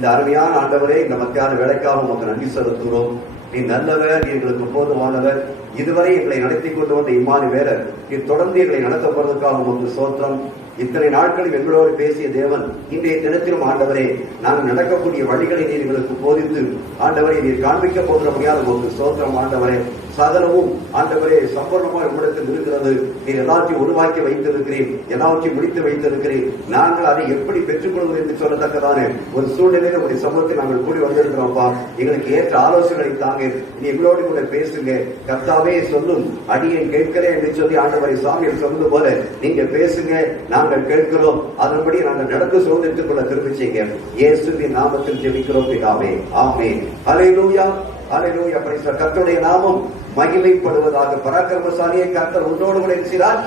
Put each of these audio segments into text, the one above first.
இந்த அருமையான ஆண்டவரே, இந்த மத்தியான வேலைக்காக உமக்கு நன்றி செலுத்துகிறோம். நீ நல்லவர், நீ எங்களுக்கு போதுமானவர். இதுவரை எங்களை நடத்தி கொண்டு வந்த இம்மானுவேலர், நீ தொடர்ந்து எங்களை நடத்தப்படுவதற்காக உமக்கு ஸ்தோத்திரம். இத்தனை நாட்களில் எங்களோடு பேசிய தேவன், இன்றைய தினத்திலும் ஆண்டவரே, நாங்கள் நடக்கக்கூடிய வழிகளை நீர் எங்களுக்கு போதித்து ஆண்டவரை நீர் காண்பிக்க போகிற முடியாத உமக்கு ஸ்தோத்திரம். ஆண்டவரே, சகலமும் ஆண்டவரே சம்பூர்ணமாக உங்களிடத்தில் இருக்கிறது. நீர் எல்லாத்தையும் உருவாக்கி வைத்திருக்கிறேன், எல்லாவற்றையும் முடித்து வைத்திருக்கிறேன். நாங்கள் அதை எப்படி பெற்றுக்கொள்வது என்று சொல்லத்தக்கதான ஒரு சூழ்நிலையில் ஒரு சமூகத்தில் நாங்கள் கூடி வந்திருக்கிறோம்ப்பா. எங்களுக்கு ஏற்ற ஆலோசனைகளை தாங்க. நீ எங்களோடு கூட பேசுங்க. கர்த்தாவே சொல்லும், அடியை கேட்கிறேன் என்று சொல்லி ஆண்டவரை சாமியில் சொன்னது போல நீங்க பேசுங்க, நாங்கள் கேட்கிறோம். அதன்படி நாங்கள் நடந்து சுதந்திரத்துக் கொள்ள திருப்பி செய்யுங்க. இயேசுவின் நாமத்தில் ஜெபிக்கிறோம் பிதாவே, ஆமென். ஹல்லேலூயா, ஹல்லேலூயா. கர்த்தருடைய நாமம் மகிமைப்படுவதாக. பராக்கிரமசாலியை கர்த்தர் உன்னோடு கூட இருக்கிறார்.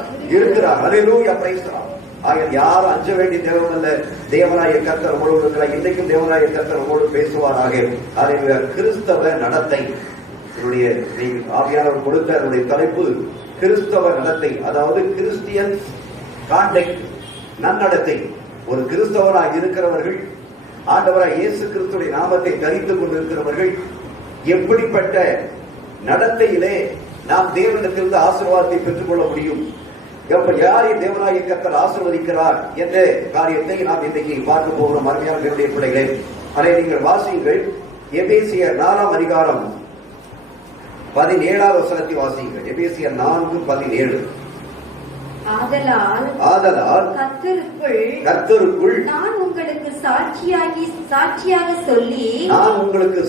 ஹல்லேலூயா, பிரைஸ் தி லார்ட். ஆகிய யாரும் அஞ்ச வேண்டிய தேவன் அல்ல. தேவனாய கர்த்தர் நம்மோடு இருக்கிறார். இன்றைக்கும் தேவனாய கர்த்தர் நம்மோடு பேசுவாராக. ஹல்லேலூயா. கிறிஸ்தவ நடத்தை, ஆவியானவர் கொடுத்த என்னுடைய தலைப்பு கிறிஸ்தவ நடத்தை, அதாவது கிறிஸ்டியன் கான்டக்ட், நன்னடத்தை. ஒரு கிறிஸ்தவராக இருக்கிறவர்கள், ஆண்டவராக இயேசு கிறிஸ்துவின் நாமத்தை தரித்துக் கொண்டிருக்கிறவர்கள் எப்படிப்பட்ட நடத்தையிலே நாம் தேவனிடத்திலிருந்து ஆசீர்வாதத்தை பெற்றுக் கொள்ள முடியும், யாரை தேவனாய கர்த்தர் ஆசீர்வதிக்கிறார் என்ற காரியத்தை நாம் இன்றைக்கு பார்க்க போகிறோம். அருமையான தேவனுடைய பிள்ளைகளே, அதை நீங்கள் வாசியுங்கள். எபேசியர் 4ஆம் அதிகாரம் 17ஆவது வசனத்தை வாசியுங்கள். எபேசியர் 4:17. ஆதலால் கர்த்தருக்குள் நான் உங்களுக்கு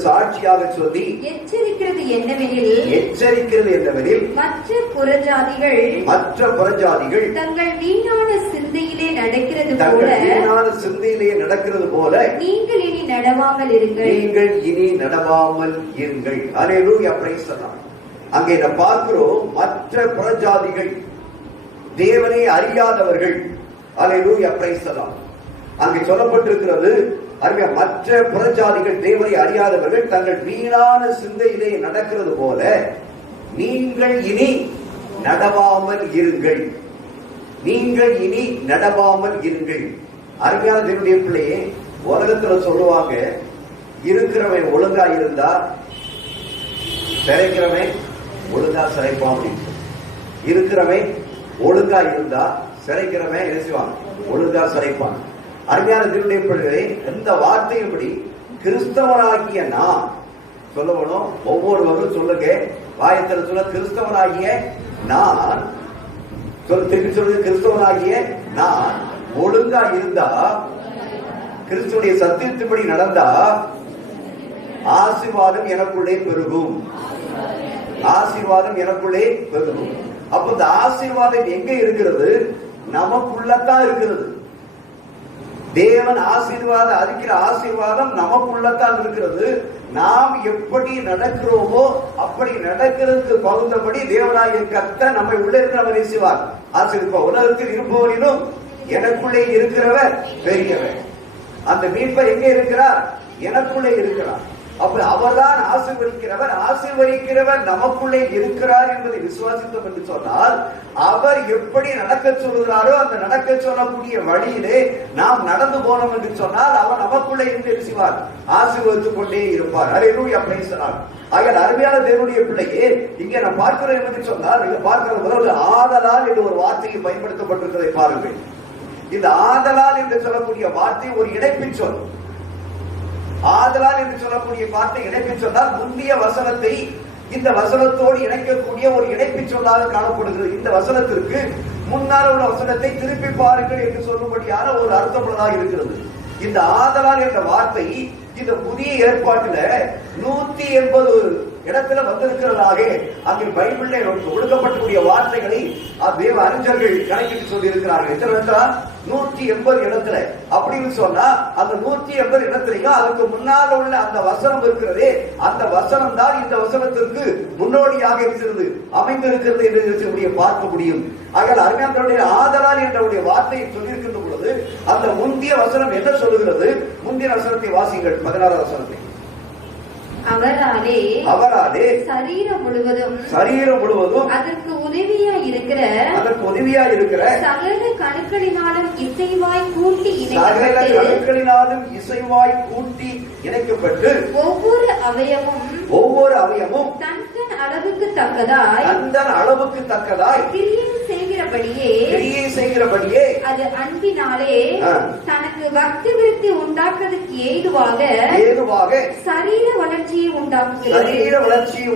சாட்சியாக சொல்லி எச்சரிக்கிறது என்னவெனில் மற்ற புறஜாதிகள் தங்கள் வீணான சிந்தையிலே நடக்கிறது போல நீங்கள் இனி நடவாமல் இருங்கள். ஹல்லேலூயா, பிரைஸ் தி லார்ட். அங்கே நாம் பார்க்கிறோம், மற்ற புறஜாதிகள், தேவனை அறியாதவர்கள். ஹல்லேலூயா, பிரைஸ் தி லார்ட். அங்கே சொல்லப்பட்டிருக்கிறது, மற்ற புறஜாதிகள் தேவனை அறியாதவர்கள் தங்கள் வீணான சிந்தையிலே நடக்கிறது போல நீங்கள் இனி நடவாமல் இருங்கள். அருமையான தேவனுடைய பிள்ளையே, உலகத்துல சொல்லுவாங்க, இருக்கிறவன் ஒழுங்கா இருந்தா சிறைக்கிறவன் ஒழுங்கா சிறைப்பான் அப்படின்னு. இருக்கிறவன் ஒழுங்கா இருந்தா சிறைக்கிறவன் என்ன செய்வான்? ஒழுங்கா சிறைப்பான். அருமையான தேவனுடைய பிள்ளைகளே, இந்த வார்த்தையின்படி கிறிஸ்தவனாகிய நான் சொல்லணும். ஒவ்வொருவரும் சொல்லுங்க, வாயத்தில் சொல்ல, கிறிஸ்தவனாகிய நான் திருப்பி சொல்லுங்க, கிறிஸ்தவனாகிய நான் ஒழுங்கா இருந்தா, கிறிஸ்துடைய சத்தியத்தின்படி நடந்தா ஆசீர்வாதம் எனக்குள்ளே பெருகும். அப்ப இந்த ஆசீர்வாதம் எங்க இருக்கிறது? நமக்குள்ளதான் இருக்கிறது. தேவன் ஆசீர்வாதம் அளிக்கிற ஆசீர்வாதம் நமக்குள்ளதான் இருக்கிறது. நாம் எப்படி நடக்கிறோமோ அப்படி நடக்கிறதுக்கு பகுந்தபடி தேவனாகிய கர்த்தர் நம்மை உள்ள இருக்கிறவர் செய்வார், ஆசீர்வாதம். உலகத்தில் இருப்பவரிலும் எனக்குள்ளே இருக்கிறவர் பெரியவர். அந்த மீட்பர் எங்கே இருக்கிறார்? எனக்குள்ளே இருக்கிறார். அப்ப அவர்தான் ஆசீர்வதிக்கிறவர் நமக்குள்ளே இருக்கிறார் என்பதை விசுவாசித்தோம் என்று சொன்னால், அவர் எப்படி நடக்க சொல்கிறாரோ அந்த நடக்க சொல்லக்கூடிய வழியிலே நாம் நடந்து போனோம் என்று சொன்னால் அவர் நமக்குள்ளே இருந்து செய்வார், ஆசீர்வதித்துக் கொண்டே இருப்பார். ஹல்லேலூயா, பிரைஸ் தி லார்ட். ஆகிய அருமையான தேவனுடைய பிள்ளையே, இங்கே நாம் பார்க்கிறோம் என்று சொன்னால், நீங்க பார்க்கிற முதல் ஆதலால் என்று ஒரு வார்த்தையை பயன்படுத்தப்பட்டிருக்கிறதை பாருங்கள். இந்த ஆதலால் என்று சொல்லக்கூடிய வார்த்தை ஒரு இணைப்பு சொல். ஆதலால் என்று சொல்லக்கூடிய வார்த்தை இணைப்பு சொன்னால் முந்தைய வசனத்தை இந்த வசனத்தோடு இணைக்கக்கூடிய ஒரு இணைப்பு சொல்லாக காணப்படுகிறது. இந்த வசனத்திற்கு முன்னால் உள்ள வசனத்தை திருப்பி பாருங்கள் என்று சொல்லும்படியான ஒரு அர்த்தமுள்ளதாக இருக்கிறது. இந்த ஆதலால் என்ற வார்த்தை இந்த புதிய ஏற்பாட்டில 180 இடத்துல வந்திருக்கிறதாக அங்கே பைபிள்ல ஒழுக்கப்படக்கூடிய வார்த்தைகளை தேவ அறிஞர்கள் கணக்கிட்டு சொல்லி இருக்கிறார்கள். எத்தனை? 180 இடத்துல. அப்படின்னு சொன்னா அந்த 180 இடத்துலயும் அதுக்கு முன்னால உள்ள அந்த வசனம் இருக்கிறதே, அந்த வசனம் தான் இந்த வசனத்திற்கு முன்னோடியாக இருக்கிறது, அமைந்திருக்கிறது என்று பார்க்க முடியும். ஆகையால் அருமையானவருடைய ஆதலால் என்ற வார்த்தையை சொல்லியிருக்கின்ற பொழுது அந்த முந்திய வசனம் என்ன சொல்லுகிறது? முந்திய வசனத்தை வாசிங்கள், 16 வசனத்தை. அவராலே சரீரம் முழுவதும் அதற்கு உதவியா இருக்கிற சகல கணுக்களினாலும் இசைவாய் கூட்டி இணைக்கப்பட்டு ஒவ்வொரு அவயமும் தன் அளவுக்கு தக்கதாய் கிரியை செய்கிறபடியே அது அன்பினாலே தனக்கு பக்தி விருத்தி உண்டாக்குறதுக்கு ஏதுவாக சரீர வளர்ச்சியை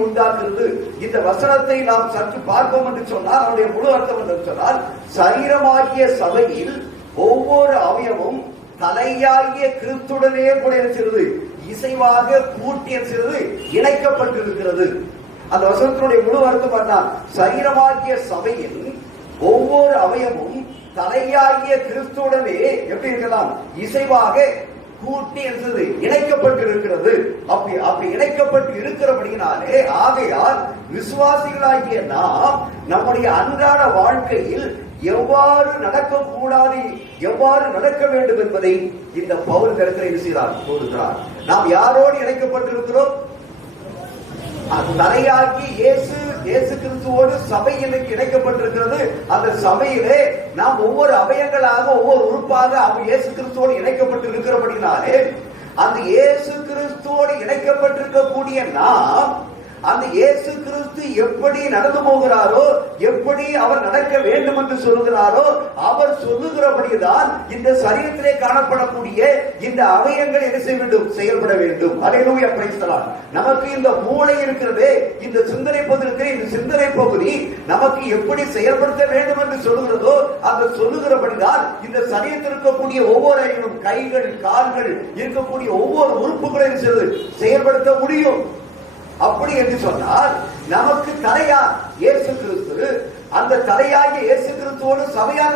உண்டாக்குகிறது. இந்த வசனத்தை நாம் சற்று பார்ப்போம் என்று சொன்னால், அவருடைய முழு அர்த்தம் என்று சொன்னால், சரீரமாகிய சபையில் ஒவ்வொரு அவயமும் தலையாகிய கிறிஸ்துடனே கூட இருக்கிறது, இசைவாக கூட்டி இருக்கிறது, இணைக்கப்பட்டிருக்கிறது. அந்த வசனத்தினுடைய முழு அர்த்தம் என்ன? சரீரமாகிய சபையில் ஒவ்வொரு அவயமும் தலையாகிய கிறிஸ்துடனே எப்படி இருக்கலாம்? இசைவாக கூட்டி இருக்கிறது, இணைக்கப்பட்டிருக்கிறது. அப்படி இணைக்கப்பட்டு இருக்கிறபடினாலே, ஆகையால் விசுவாசிகளாகிய நாம் நம்முடைய அன்றாட வாழ்க்கையில் எவ்வாறு நடக்கக்கூடாது, எவ்வாறு நடக்க வேண்டும் என்பதை இந்த பவுல் கருத்தில் சொல்கிறார். நாம் யாரோடு இணைக்கப்பட்டிருக்கிறோம்? தலையாகி இயேசு கிறிஸ்துவோடு சபை இணைக்கப்பட்டிருக்கிறது. அந்த சபையிலே நாம் ஒவ்வொரு அவயங்களாக, ஒவ்வொரு உறுப்பாக இயேசு கிறிஸ்துவோடு இணைக்கப்பட்டு இருக்கிறபடினாலே, அந்த இயேசு கிறிஸ்துவோடு இணைக்கப்பட்டிருக்கக்கூடிய நாம் அந்த இயேசு கிறிஸ்து எப்படி நடந்து போகிறாரோ, எப்படி அவர் நடக்க வேண்டும் என்று சொல்லுகிறாரோ, அவர் சொல்லுகிறபடிதான் இந்த சரீரத்திலே காணப்படக்கூடிய இந்த அவயங்கள் என்ன செய்ய வேண்டும்? செயல்பட வேண்டும். அல்லேலூயா, பிரைஸ் தி லார்ட். நமக்கு இந்த மூளை இருக்கிறதே, இந்த சிந்தனை பகுதி, இந்த சிந்தனை பகுதி நமக்கு எப்படி செயல்படுத்த வேண்டும் என்று சொல்லுகிறதோ, அந்த சொல்லுகிறபடிதான் இந்த சரீரத்தில் இருக்கக்கூடிய ஒவ்வொரு ஐயனும், கைகள், கால்கள் இருக்கக்கூடிய ஒவ்வொரு உறுப்புகளையும் செயல்படுத்த முடியும். அப்படி என்று சொன்னால், நமக்கு தலையா இயேசு கிறிஸ்து, அந்த தலையாகிய இயேசு கிறிஸ்துவோடு சபையாக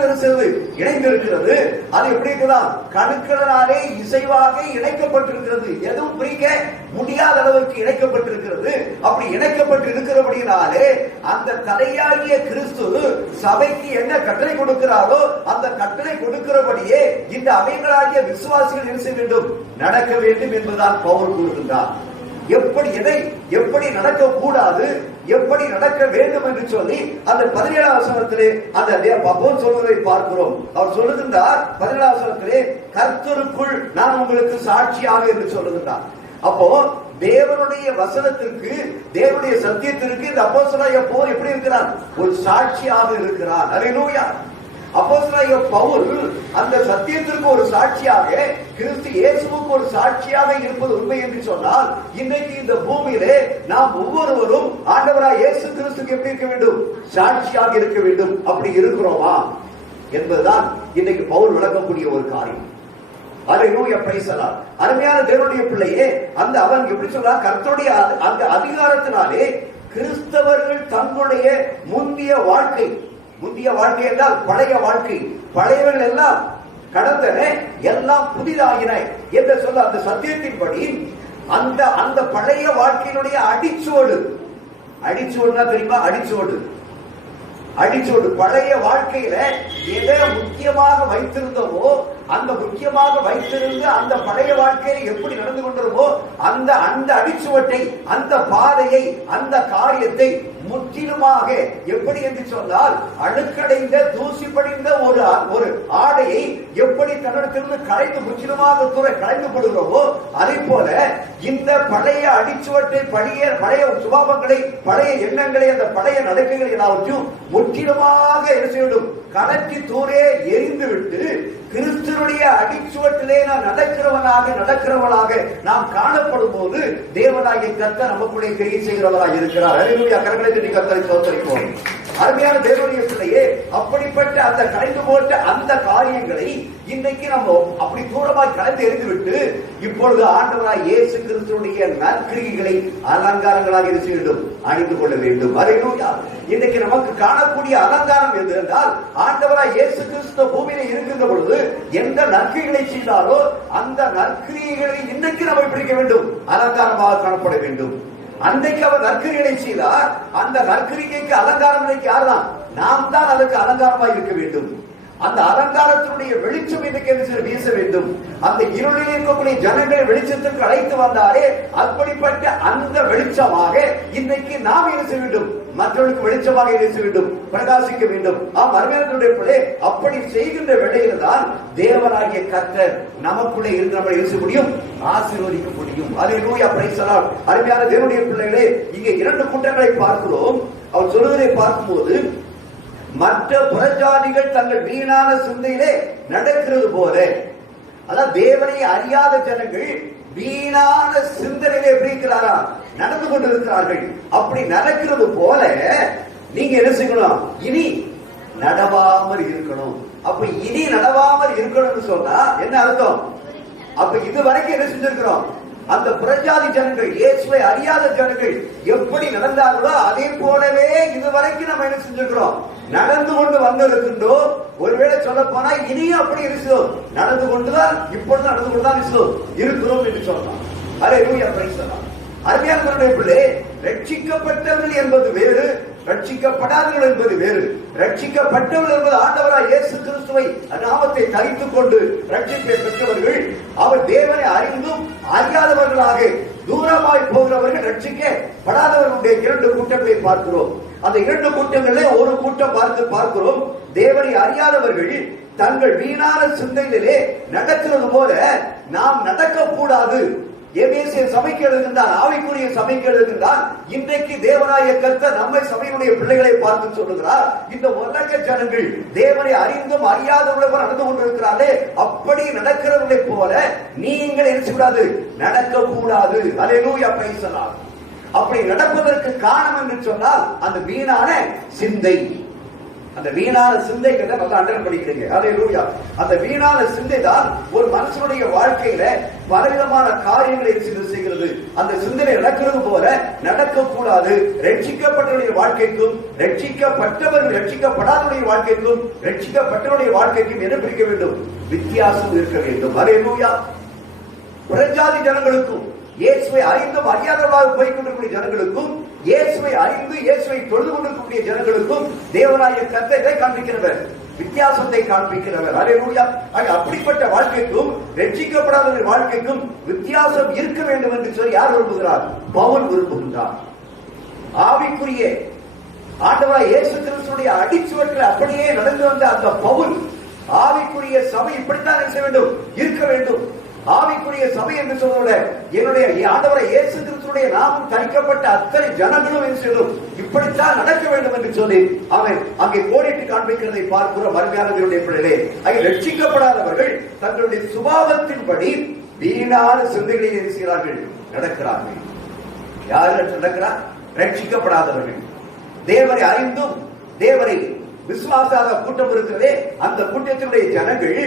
இணைந்திருக்கிறது. அது எப்படி இருக்கலாம்? கணுக்களினாலே இசைவாக இணைக்கப்பட்டிருக்கிறது. எதுவும் பிரிக்க முடியாத அளவுக்கு இணைக்கப்பட்டிருக்கிறது. அப்படி இணைக்கப்பட்டு இருக்கிறபடினாலே, அந்த தலையாகிய கிறிஸ்து சபைக்கு என்ன கட்டளை கொடுக்கிறாரோ, அந்த கட்டளை கொடுக்கிறபடியே இந்த அவயங்களாகிய விசுவாசிகள் என்ன செய்ய வேண்டும்? நடக்க வேண்டும் என்பதுதான் பவுல் கூறுகின்றார். எப்படி நடக்க கூடாது, எப்படி நடக்க வேண்டும் என்று சொல்லி அந்த 17ஆம் வசனத்திலே அந்த பவுல் சொல்வதை பார்க்கிறோம். அவர் சொல்லுகின்றார் 17ஆம் வசனத்திலே, கர்த்தருக்குள் நான் உங்களுக்கு சாட்சியாக என்று சொல்லுகின்றார். அப்போ தேவனுடைய வசனத்திற்கு, தேவனுடைய சத்தியத்திற்கு இந்த அப்போஸ்தலனாகிய பவுல் எப்படி இருக்கிறார்? ஒரு சாட்சியாக இருக்கிறார். அல்லேலூயா. அப்போஸ்தலனாகிய பவுல் அந்த சத்தியத்திற்கு ஒரு சாட்சியாக, கிறிஸ்து இயேசுவுக்கு ஒரு சாட்சியாக இருப்பது உண்மை என்று சொன்னால், இன்றைக்கு இந்த பூமியிலே நாம் ஒவ்வொருவரும் ஆண்டவராய் இயேசு கிறிஸ்துக்கு எப்படி இருக்க வேண்டும்? சாட்சியாக இருக்க வேண்டும். அப்படி இருக்கிறோமா என்பதுதான் இன்னைக்கு பவுல் விளக்கக்கூடிய ஒரு காரியம். அல்லேலூயா, பிரைஸ் தி லார்ட். அருமையான தேவனுடைய பிள்ளையே, அந்த அவன் எப்படி சொல்றார்? கர்த்தருடைய அந்த அதிகாரத்தினாலே கிறிஸ்தவர்கள் தங்களுடைய முந்திய வாழ்க்கை என்றால் பழைய வாழ்க்கை, பழையவர்கள் எல்லாம் கடந்தன, எல்லாம் புதிதாகின என்று சொல்ல, அந்த சத்தியத்தின்படி அந்த பழைய வாழ்க்கையினுடைய அடிச்சுவடுனா தெரியுமா? அடிச்சுவடு பழைய வாழ்க்கையில எதை முக்கியமாக வைத்திருந்தோமோ, அந்த முக்கியமாக வைத்திருந்த அந்த பழைய வாழ்க்கையில் எப்படி நடந்து கொண்டிருமோ, அந்த அடிச்சுவட்டை, அந்த பாதையை, அந்த காரியத்தை முற்றிலுமாக, எப்படி என்று சொன்னால், அழுக்கடைந்த தூசி படிந்த ஒரு ஆடையை எப்படி தன்னிடத்திலிருந்து களைந்து முற்றிலுமாக களைந்து படுகிறோமோ, அதை போல இந்த பழைய அடிச்சுவட்டை, பழைய சுபாவங்களை, பழைய எண்ணங்களை, அந்த பழைய நடக்கைகளை எல்லாவற்றையும் முற்றிலுமாக என்ன செய்ய வேண்டும்? கலற்றி தூரே எரிந்து விட்டு, கிறிஸ்துவனுடைய அடிச்சுவட்டிலே நான் நடக்கிறவளாக நாம் காணப்படும் போது தேவனாகிய கர்த்தர் நமக்குள்ளே கிரியை செய்கிறவராக இருக்கிறார். அல்லேலூயா. கரங்களை தட்டி கர்த்தரை ஸ்தோத்திரிப்போம். அருமையான தேவனுடைய பிள்ளையே, அப்படிப்பட்ட அந்த கலைந்து போட்ட அந்த காரியங்களை இன்றைக்கு நம்ம அப்படி தூரமாய் கலந்து எறிந்துவிட்டு, இப்பொழுது ஆண்டவராய் இயேசு கிறிஸ்துவனுடைய நற்கிரியைகளை அலங்காரங்களாக இருக்க வேண்டும், அணிந்து கொள்ள வேண்டும். அல்லேலூயா. இன்னைக்கு நமக்கு காணக்கூடிய அலங்காரம் எது என்றால், ஆண்டவராய் இயேசு கிறிஸ்து பூமியில இருக்கின்ற பொழுது எந்த நற்கிரிகளை செய்தாரோ அந்த நற்கிரிகளை இன்றைக்கு நம்ம பிடிக்க வேண்டும், அலங்காரமாக காணப்பட வேண்டும். அன்றைக்கு அவர் நற்கிரிகளை செய்தார். அந்த நற்கிரிகைக்கு அலங்காரம் இன்னைக்கு யார்தான்? நாம் தான் அதற்கு அலங்காரமாக இருக்க வேண்டும். அந்த அலங்காரத்தினுடைய வெளிச்சம் இன்னைக்கு வீச வேண்டும். அந்த இருளில் இருக்கக்கூடிய ஜனங்களை வெளிச்சத்திற்கு அழைத்து வந்தாலே அப்படிப்பட்ட அந்த வெளிச்சமாக இன்னைக்கு நாம் என்ன செய்ய வேண்டும்? மற்றவர்களுக்கு வெளிச்சமாக என்ன செய்ய வேண்டும்? பிரகாசிக்க வேண்டும். அருமையானவருடைய பிள்ளை, அப்படி செய்கின்ற வேளையில தான் தேவனாகிய கர்த்தர் நமக்குள்ளே இருந்து நம்மளை என்ன செய்ய முடியும்? ஆசீர்வதிக்க முடியும். அல்லேலூயா, பிரைஸ் தி லார்ட். அருமையான தேவனுடைய பிள்ளைகளே, இங்கே இரண்டு கூட்டங்களை பார்க்கிறோம். அவர் சொல்வதை பார்க்கும்போது, மற்ற புறஜாதிகள் தங்கள் வீணான சிந்தையிலே நடக்கிறது போல, அதாவது தேவனை அறியாத ஜனங்கள் வீணான சிந்தனையிலே எப்படி இருக்கிறாரா? நடந்து கொண்டிருக்கிறார்கள். அப்படி நடக்கிறது போல நீங்க என்ன செய்யணும்? இனி நடவாமல் இருக்கணும். அப்ப இனி நடவாமல் இருக்கணும்னு சொன்னா என்ன அர்த்தம்? அப்ப இது வரைக்கும் என்ன செஞ்சிருக்கிறோம்? அந்த புறஜாதி ஜனங்கள், இயேசுவை அறியாத ஜனங்கள் எப்படி நடந்தார்களோ அதே போலவே இதுவரைக்கும் நம்ம என்ன செஞ்சிருக்கிறோம்? நடந்து கொண்டு வந்திருக்கின்றோம். ஒருவேளை சொல்ல போனா இனியும் அப்படி இருக்கிறோம், நடந்து கொண்டுதான், இப்பொழுது நடந்து கொண்டுதான் இருக்கிறோம் என்று சொல்லலாம். அல்லேலூயா, பிரைஸ் தி லார்ட். அருமையானவருடைய பிள்ளை, ரட்சிக்கப்பட்டவர்கள் என்பது வேறு, ரட்சிக்கப்படாதவர்கள் என்பது வேறு. ரட்சிக்கப்பட்டவர்கள் என்பது ஆண்டவராய் இயேசு கிறிஸ்துவை நாமத்தை தரித்துக் கொண்டு ரட்சிப்பை பெற்றவர்கள். அவர் தேவனை அறிந்தும் அறியாதவர்களாக தூரமாய் போகிறவர்கள் ரட்சிக்கப்படாதவர்களுடைய இரண்டு கூட்டங்களை பார்க்கிறோம். அந்த இரண்டு கூட்டங்களிலே ஒரு கூட்டம் பார்க்கிறோம். தேவனை அறியாதவர்கள் தங்கள் வீணான சிந்தையிலே நடக்கிறது போல நாம் நடக்கக்கூடாது. எபேசிய சபைக்கு எழுதுகின்றார், ஆவிக்குரிய சபைக்கு எழுதுகின்றார். இன்றைக்கு தேவனாய கர்த்தர் நம்மை சபையுடைய பிள்ளைகளை பார்த்து சொல்லுகிறார், இந்த உலக ஜனங்கள் தேவனை அறிந்தும் அறியாதவர்கள் நடந்து கொண்டிருக்கிறாரே, அப்படி நடக்கிறவர்களை போல நீங்கள் என்ன செய்யக்கூடாது? நடக்கக்கூடாது. அல்லேலூயா, பிரைஸ் தி லார்ட். அப்படி நடப்பதற்கு காரணம் என்று சொன்னால் அந்த வீணான சிந்தை. அந்த வீணான சிந்தைகளை நல்லா அண்டர் படிக்கிறீங்க. அல்லேலூயா. அந்த வீணான சிந்தை தான் ஒரு மனுஷனுடைய வாழ்க்கையில பலவிதமான காரியங்களை செய்கிறது. அந்த சிந்தனை நடக்கிறது போல நடக்கக்கூடாது. ரட்சிக்கப்பட்டவருடைய வாழ்க்கைக்கும் ரட்சிக்கப்பட்டவர்கள் ரட்சிக்கப்படாதவருடைய வாழ்க்கைக்கும் ரட்சிக்கப்பட்டவருடைய வாழ்க்கைக்கும் என்ன பிரிக்க வேண்டும்? வித்தியாசம் இருக்க வேண்டும். அல்லேலூயா. புறஜாதி ஜனங்களுக்கும் இயேசுவை அறிந்தும் அறியாதவர்களாக போய் கொண்டிருக்கிற ஜனங்களுக்கும் இயேசுவை அறிந்து இயேசுவை தொழுது கொண்டிருக்கக்கூடிய ஜனங்களுக்கும் தேவனாய கர்த்தரை காண்பிக்கிறவர், வித்தியாசத்தை காண்பிக்கிறவர். அல்லேலூயா. அப்படிப்பட்ட வாழ்க்கைக்கும் ரட்சிக்கப்படாத வாழ்க்கைக்கும் வித்தியாசம் இருக்க வேண்டும் என்று சொல்லி யார் விரும்புகிறார்? பவுல் விரும்புகின்றார். ஆவிக்குரிய ஆண்டவராய் இயேசு கிறிஸ்துவுடைய அடிச்சுவட்டில் அப்படியே நடந்து வந்த அந்த பவுல் ஆவிக்குரிய சபை இப்படித்தான் செய்ய வேண்டும், இருக்க வேண்டும். ஆவிக்குரிய சபை என்று சொல்வத என்னுடைய ஆண்டவரை இயேசு கிறிஸ்துவுடைய நாமம் தரிக்கப்பட்ட அத்தனை ஜனங்களும் என்ன செய்யணும்? இப்படித்தான் நடக்க வேண்டும் என்று சொல்லி அவன் அங்கே கோடிட்டு காண்பிக்கிறதை பார்க்கிறோம். அருமையானவருடைய பிள்ளைகளே, அங்கே ரட்சிக்கப்படாதவர்கள் தங்களுடைய சுபாவத்தின்படி வீணான சிந்தைகளில் இருக்கிறார்கள், நடக்கிறார்கள். யாரு நடக்கிறார்? ரட்சிக்கப்படாதவர்கள். தேவனை அறிந்தும் தேவனை விசுவாசாத கூட்டம் இருக்கிறதே, அந்த கூட்டத்தினுடைய ஜனங்கள்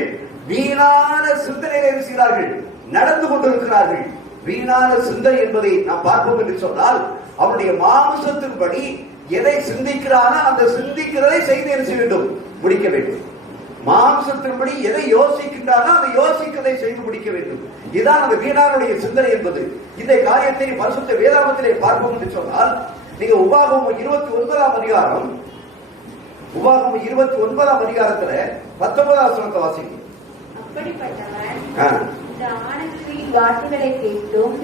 வீணான சிந்தனையில் இருக்கிறார்கள், நடந்து கொண்டிருக்கிறார்கள். வீணான சிந்தனை என்பதை நாம் பார்ப்போம் என்று சொன்னால் அவருடைய மாம்சத்தின்படி எதை சிந்திக்கிறானோ அந்த சிந்திக்கிறதை செய்து என்ன செய்ய வேண்டும்? முடிக்க வேண்டும். மாம்சத்தின்படி எதை யோசிக்கின்றானோ அந்த யோசிக்கிறதை செய்து முடிக்க வேண்டும். இதுதான் அந்த வீணானுடைய சிந்தனை என்பது. இந்த காரியத்தை பரிசுத்த வேதாகமத்திலே பார்ப்போம் என்று சொன்னால் நீங்க உபாகமம் 29ஆம் அதிகாரம், உபாகமம் 29ஆம் அதிகாரத்துல 19ஆம் வசனத்தை வாசிங்க. அப்படிப்பட்டவன் இந்த ஆணைகளின் வார்த்தைகளை கேட்டும்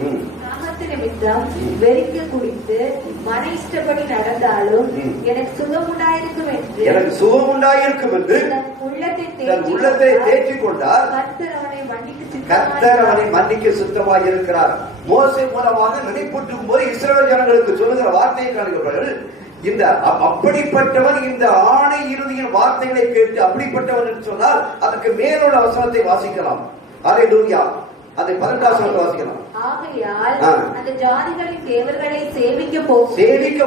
நாமத்து நிமித்தம் வெறிக்க குடித்து மன இஷ்டப்படி நடந்தாலும் எனக்கு சுகம் உண்டாயிருக்கும் என்று தன் உள்ளத்தை தேற்றிக் கொண்டார். கர்த்தர் அவனை மன்னிக்க சுத்தமாக இருக்கிறார். மோசே மூலமாக நினைப்பூட்டும் போது இஸ்ரவேல் ஜனங்களுக்கு சொல்லுகிற வார்த்தையை காணுகிறவர்கள், இந்த அப்படிப்பட்டவன் இந்த ஆணை இறுதியின் வார்த்தைகளை கேட்டு அப்படிப்பட்டவன் என்று சொன்னால் அதற்கு மேலுள்ள வசனத்தை வாசிக்கலாம். அல்லேலூயா. அதை 12ஆம் வசனத்தை வாசிக்கலாம். ஆகையால் அந்த ஜாதிகளின் தேவர்களை சேவிக்க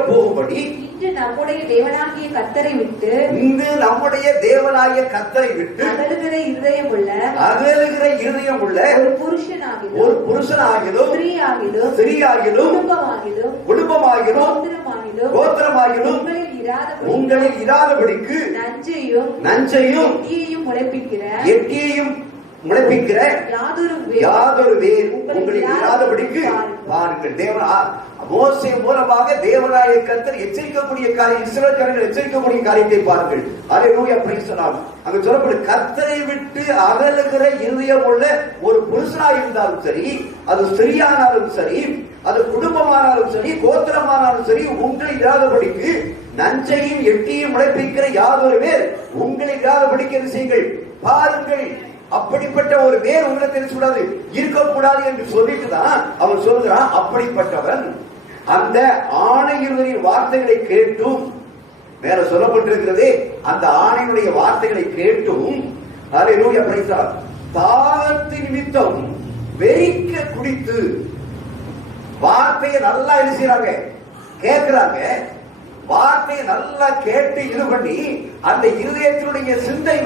போகும்படி இன்று நம்முடைய தேவனாகிய கர்த்தரை விட்டு அகலுகிற இருதயம் உள்ள ஒரு புருஷனாகிலும் ஸ்திரீயாகிலும் குடும்பமாகிலும் கோத்திரமாகிலும் உங்களில் இராதபடிக்கு நஞ்சையும் முளைப்பிக்கிற முளைப்பிக்கிற யாதொரு வேர் உங்களுக்கு இல்லாதபடிக்கு பாருங்கள். தேவன் மோசே மூலமாக தேவனாய கர்த்தர் எச்சரிக்கக்கூடிய காரியம், இஸ்ரவேல் ஜனங்கள் எச்சரிக்கக்கூடிய காரியத்தை பாருங்கள். அல்லேலூயா, பிரைஸ் தி லார்ட். அங்க சொல்லப்படும் கர்த்தரை விட்டு அகலுகிற இருதயம் உள்ள ஒரு புருஷனா இருந்தாலும் சரி, அது ஸ்திரீயானாலும் சரி, அது குடும்பமானாலும் சரி, கோத்திரமானாலும் சரி, உங்களை இல்லாதபடிக்கு நஞ்சையும் எட்டியும் முளைப்பிக்கிற யாதொரு வேர் உங்களை இல்லாதபடிக்கு என்ன செய்யுங்கள் பாருங்கள். அப்படிப்பட்ட ஒரு வேர் உங்களை தெரிவிக்கூடாது, இருக்கக்கூடாது என்று சொல்லிட்டு தான் அவன் சொல்லுகிறான். அப்படிப்பட்டவன் அந்த ஆணையினுடைய வார்த்தைகளை கேட்டும், வேற சொல்லப்பட்டிருக்கிறது, அந்த ஆணையினுடைய வார்த்தைகளை கேட்டும் அல்லேலூயா பிரைஸ் தி லார்ட், தாகத்தின் நிமித்தம் வெறிக்க குடித்து, வார்த்தையை நல்லா என்ன செய்றாங்க கேட்கிறாங்க, வார்த்தையை நல்லா கேட்டு இது பண்ணி அந்த இருதயத்தினுடைய சிந்தை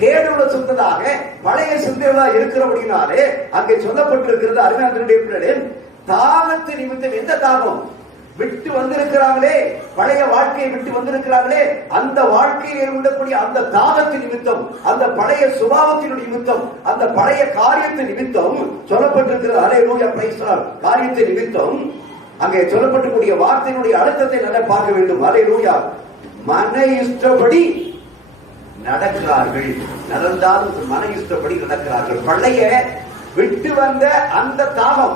கேடுள்ள சிந்ததாக பழைய சிந்தைகளா இருக்கிறபடினாலே அங்கே சொல்லப்பட்டிருக்கிறது. அருமையானவர்களே, தாகத்து நிமித்தம், எந்த தாகம் விட்டு வந்திருக்கிறாங்களே, பழைய வாழ்க்கையை விட்டு வந்திருக்கிறார்களே, அந்த வாழ்க்கையில் உள்ளக்கூடிய அந்த தாகத்தின் நிமித்தம், அந்த பழைய சுபாவத்தினுடைய நிமித்தம், அந்த பழைய காரியத்தின் நிமித்தம் சொல்லப்பட்டிருக்கிறது. அல்லேலூயா, பிரைஸ் தி லார்ட். காரியத்தின் நிமித்தம் அங்கே சொல்லப்பட்டிருக்கூடிய வார்த்தையினுடைய அர்த்தத்தை நல்லா பார்க்க வேண்டும். அல்லேலூயா. மன இஷ்டப்படி நடக்கிறார்கள், நடந்தாலும் மன இஷ்டப்படி நடக்கிறார்கள். பழைய விட்டு வந்த அந்த தாகம்,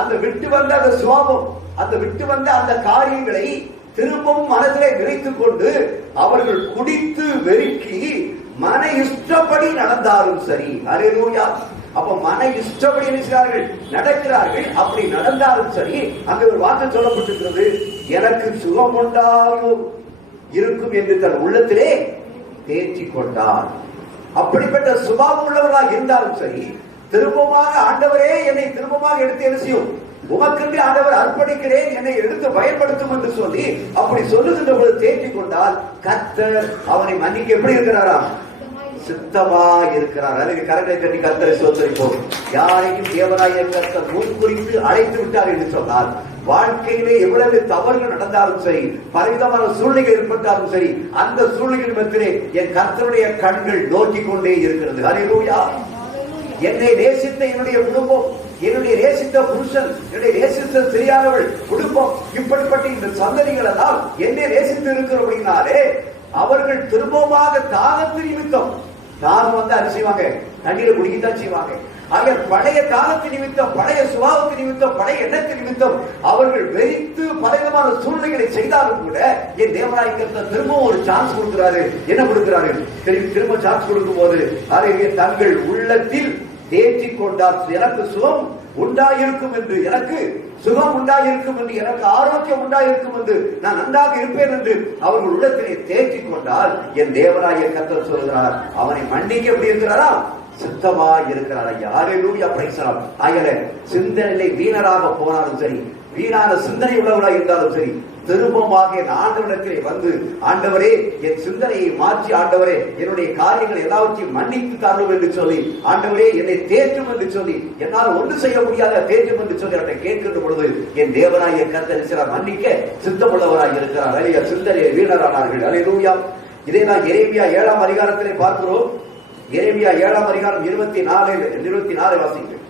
அந்த விட்டு வந்த அந்த சுபாவம், அந்த விட்டு வந்த அந்த காரியங்களை திரும்பவும் மனதிலே நிறைத்துக் கொண்டு அவர்கள் குடித்து வெறுக்கி மன இஷ்டப்படி நடந்தாலும் சரி. அல்லேலூயா. அப்ப மன இஷ்டப்படி இருக்கிறார்கள், நடக்கிறார்கள். அப்படி நடந்தாலும் சரி, அங்க ஒரு வார்த்தை சொல்லப்பட்டிருக்கிறது, எனக்கு சுகம் உண்டாகும் இருக்கும் என்று தன் உள்ளத்திலே தேர்ச்சி கொண்டார். அப்படிப்பட்ட சுபாவம் உள்ளவர்களாக இருந்தாலும் சரி, திரும்பமாக ஆண்டவரே என்னை திரும்பமாக எடுத்து என்ன செய்யும், உமக்கென்று ஆண்டவர் அர்ப்பணிக்கிறேன், என்னை எடுத்து பயன்படுத்தும் என்று சொல்லி அப்படி சொல்லுகின்ற பொழுது தேர்ச்சி கொண்டால் கர்த்தர் அவனை மன்னிக்க எப்படி இருக்கிறாராம், சித்தமா இருக்கிறார். அதுக்கு கரங்களை கட்டி கர்த்தரை சோதரிப்போம். யாரையும் தேவனாய கர்த்தர் முன்குறித்து அழைத்து விட்டார் என்று சொன்னால், வாழ்க்கையிலே எவ்வளவு தவறுகள் நடந்தாலும் சரி, பலவிதமான சூழ்நிலை ஏற்பட்டாலும் சரி, அந்த சூழ்நிலை மத்தியிலே என் கர்த்தருடைய கண்கள் நோக்கி கொண்டே இருக்கிறது. அல்லேலூயா. என்னை நேசித்த என்னுடைய குடும்பம், என்னுடைய நேசித்த புருஷன், என்னுடைய நேசித்த ஸ்திரீயானவள் குடும்பம், இப்படிப்பட்ட இந்த சந்ததிகள் எல்லாம் என்னை நேசித்து இருக்கிறபடினாலே அவர்கள் திரும்பமாக தாகத்து நிமித்தம், தாகம் வந்து அது செய்வாங்க, தண்ணீரை குடிக்கத்தான் செய்வாங்க. ஆக பழைய தாகத்து நிமித்தம், பழைய சுபாவத்து நிமித்தம், பழைய எண்ணத்து நிமித்தம் அவர்கள் வெறித்து பலவிதமான சூழ்நிலைகளை செய்தாலும் கூட என் தேவனாய கர்த்தர் திரும்பவும் ஒரு சான்ஸ் கொடுக்கிறாரு. என்ன கொடுக்கிறாரு? திரும்ப சான்ஸ் கொடுக்கும் போது அதை தங்கள் உள்ளத்தில் தேர்ச்சி கொண்டார். எனக்கு சுகம் உண்டாயிருக்கும் என்று, எனக்கு சுகம் உண்டாயிருக்கும் என்று, எனக்கு ஆரோக்கியம் உண்டாயிருக்கும் என்று, நான் நன்றாக இருப்பேன் என்று அவர்கள் உள்ளத்திலே தேர்ச்சி கொண்டால் என் தேவனாய கர்த்தர் சொல்கிறார், அவனை மன்னிக்க எப்படி இருக்கிறாரா, சித்தமா இருக்கிறார். அல்லேலூயா, பிரைஸ் தி லார்ட். ஆகவே சிந்தனையிலே வீணராக போனாலும் சரி, வீணான சிந்தனை உள்ளவர்களாக இருந்தாலும் சரி, திரும்பமாக ஆண்டவரிடத்திலே வந்து, ஆண்டவரே என் சிந்தனையை மாற்றி, ஆண்டவரே என்னுடைய காரியங்களை எல்லாவற்றையும் மன்னித்து தாரும் என்று சொல்லி, ஆண்டவரே என்னை தேற்றும் என்று சொல்லி, என்னால் ஒன்று செய்ய முடியாத தேற்றும் என்று சொல்லி அவரை கேட்கின்ற பொழுது என் தேவனாய கர்த்தர் மன்னிக்க சித்தமுள்ளவராக இருக்கிறார். அல்லேலூயா. சிந்தனையை வீணரானார்கள். அல்லேலூயா. இதை நான் எரேமியா 7ஆம் அதிகாரத்திலே பார்க்கிறோம். எரேமியா 7ஆம் அதிகாரம் 24 வாசிக்கிறேன்.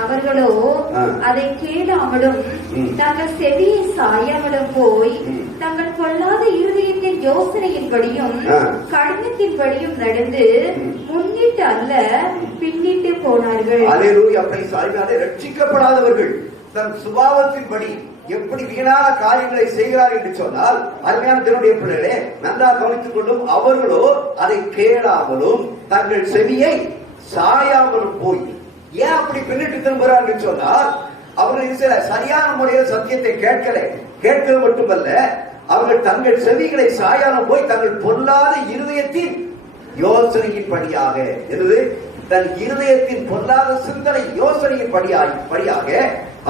அவர்களோ அதை கேளாமலும் தங்கள் செவியை சாயாமலும் போய் தங்கள் கொள்ளாத இருதயத்தின் யோசனையின்படியும் கடினத்தின்படியும் நடந்து முன்னிட்டு அல்ல பின்னிட்டு போனார்கள். அல்லேலூயா. ரட்சிக்கப்படாதவர்கள் தன் சுபாவத்தின்படி எப்படி வீணான காரியங்களை செய்கிறார் என்று சொன்னால், அருமையான தேவனுடைய பிள்ளைகளே நன்றாக கவனித்துக் கொள்ளும். அவர்களோ அதை கேளாமலும் தங்கள் செவியை சாயாமலும் போய், ஏன் அப்படி பின்னிட்டு திரும்புகிறார் என்று சொன்னால், அவர்கள் சரியான முறையில் சத்தியத்தை கேட்கிறது மட்டுமல்ல, அவர்கள் தங்கள் செவிகளை சாயாமல் போய் தங்கள் பொல்லாத இருதயத்தின் யோசனையின் படியாக, தன் இருதயத்தின் பொல்லாத சிந்தனை யோசனையின் படியாக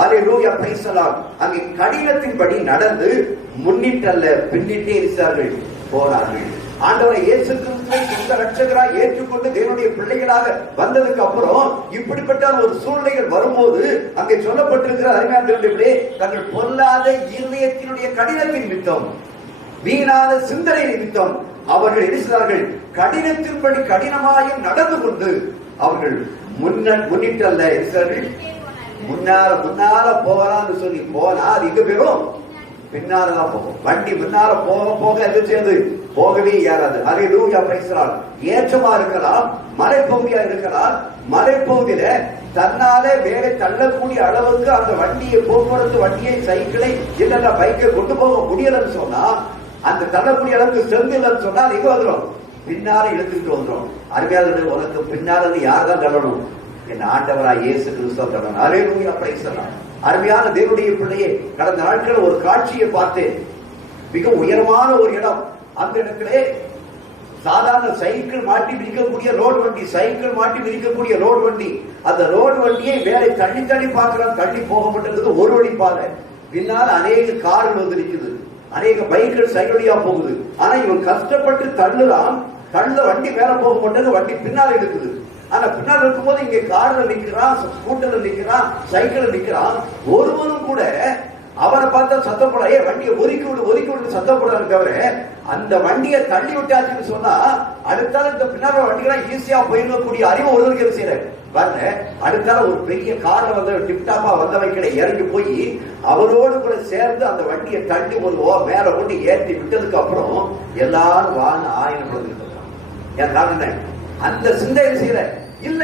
அல்லேலூயா, பிரைஸ் தி லார்ட், அங்கே கடினத்தின்படி நடந்து முன்னிட்டல்ல பின்னிட்டே இருக்கிறார்கள், போனார்கள். ஆண்டவரை இயேசு கிறிஸ்துவை சொந்த ரட்சகராக ஏற்றுக்கொண்டு தேவனுடைய பிள்ளைகளாக வந்ததுக்கு அப்புறம் இப்படிப்பட்ட ஒரு சூழ்நிலைகள் வரும்போது அங்கே சொல்லப்பட்டிருக்கிற அருமையானவர்களே, தங்கள் பொல்லாத இருதயத்தினுடைய கடினத்தின் நிமித்தம், வீணாத சிந்தனை நிமித்தம் அவர்கள் என்ன செய்தார்கள்? கடினத்தின்படி கடினமாயும் நடந்து கொண்டு அவர்கள் முன்னிட்டல்ல முன்னால போகலாம்னு சொல்லி போனா அது இங்க போயிடும், பின்னாலதான் போகும். வண்டி முன்னால போக போக எது சேர்ந்து போகவே ஏறாது. அல்லேலூயா, பிரைஸ் தி லார்ட். ஏற்றமா இருக்கலாம், மலைப்பகுதியா இருக்கலாம். மலைப்பகுதியில தன்னாலே வேலை தள்ளக்கூடிய அளவுக்கு அந்த வண்டியை, போக்குவரத்து வண்டியை, சைக்கிளை இல்லைன்னா பைக்கை கொண்டு போக முடியலன்னு சொன்னா, அந்த தள்ளக்கூடிய அளவுக்கு செந்தில்லைன்னு சொன்னா அது எங்க வந்துடும்? பின்னால இழுத்துட்டு வந்துடும். அருமையாளர்களே, உனக்கு பின்னால யார் தான் தள்ளணும்? என் ஆண்டவராய் இயேசு கிறிஸ்து தள்ளணும். அல்லேலூயா, பிரைஸ் தி லார்ட். அருமையான தேவனுடைய பிள்ளையே, கடந்த நாட்கள் ஒரு காட்சியை பார்த்தேன். மிக உயரமான ஒரு இடம். அந்த இடத்திலே சாதாரண சைக்கிள் மாட்டி மிதிக்கக்கூடிய ரோடு வண்டி, சைக்கிள் மாட்டி மிதிக்கக்கூடிய ரோடு வண்டி, அந்த ரோடு வண்டியை வேலை தள்ளி தள்ளி பார்க்கிறான். தள்ளி போகப்பட்டிருக்கிறது ஒரு வழி பாதை. பின்னால் அநேக கார்கள் வந்து நிற்குது, அநேக பைக்குகள் சைக்கிளியா போகுது. ஆனா இவன் கஷ்டப்பட்டு தள்ளுறான். தள்ள வண்டி மேல போக மாட்டேங்குது, வண்டி பின்னால் இருக்குது. ஆனா பின்னால் இருக்கும்போது இங்க கார்ல நிக்கிறான், ஸ்கூட்டர்ல நிக்கிறான், சைக்கிள்ல நிக்கிறான். ஒருவனும் கூட அவனை பார்த்தா சத்தம் போட, வண்டியை ஒதுக்கி விட்டு சத்தம் போடாது தவிர, அந்த வண்டியை தள்ளி விட்டாச்சுன்னு சொன்னா அடுத்தால இந்த பின்னால வண்டிகளாம் ஈஸியா போயிடக்கூடிய அறிவு ஒருவருக்கு செய்யற பாருங்க. அடுத்தால ஒரு பெரிய கார்ல வந்து டிப்டாப்பா வந்தவைக்கிட இறங்கி போய் அவரோடு கூட சேர்ந்து அந்த வண்டியை தள்ளி ஒரு மேல கொண்டு ஏற்றி விட்டதுக்கு அப்புறம் எல்லாரும் வாங்க ஆயிரம் கொடுத்துருக்காங்க. என் காரணம் அந்த சிந்தனை செய்யற இல்ல.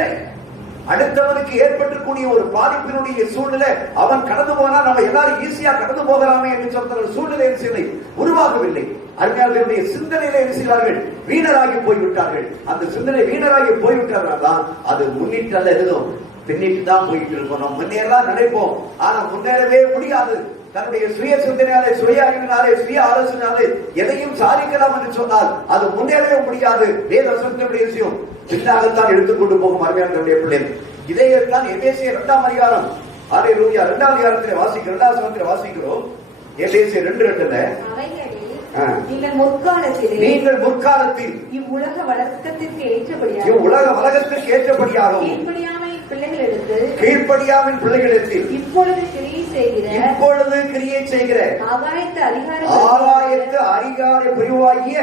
அடுத்தவனுக்கு ஏற்பட்டிருக்கூடிய ஒரு பாதிப்பினுடைய சூழ்நிலை, அவன் கடந்து போனா நம்ம எல்லாரும் ஈஸியா கடந்து போகலாமே என்று சொல்ற சூழ்நிலை செய்யலை உருவாகவில்லை. அறிஞர்களுடைய சிந்தனையில என்ன செய்வார்கள்? வீணராகி போய்விட்டார்கள். அந்த சிந்தனை வீணராகி போய்விட்டார்கள் தான் அது முன்னிட்டு எதுவும் பின்னிட்டு தான் போயிட்டு இருக்கணும். முன்னேறலாம் நினைப்போம், ஆனா முன்னேறவே முடியாது. தன்னுடைய சுய சிந்தனையாலே, சுய அறிவினாலே, சுய ஆலோசனாலே எதையும் சாதிக்கலாம் என்று சொன்னால் அது முன்னேறவே முடியாது. வேதத்தினுடைய விஷயம் பின்னால்தான் எடுத்துக்கொண்டு போகும். அருமையான பிள்ளைகள், இதைத்தான் எபேசியர் 2ஆம் அதிகாரம், அல்லேலூயா, 2ஆம் அதிகாரத்திலே வாசிக்கிறோம், 2ஆம் வசனத்திலே வாசிக்கிறோம். எபேசியர் 2:8 நீங்கள் முற்காலத்தில் இவ்வுலக வழக்கத்திற்கு ஏற்றபடியாகவும் கீழ்ப்படியாவின் பிள்ளைகளிடத்தில் இப்பொழுது கிரியை செய்கிற ஆகாயத்து அதிகார பிரிவாகிய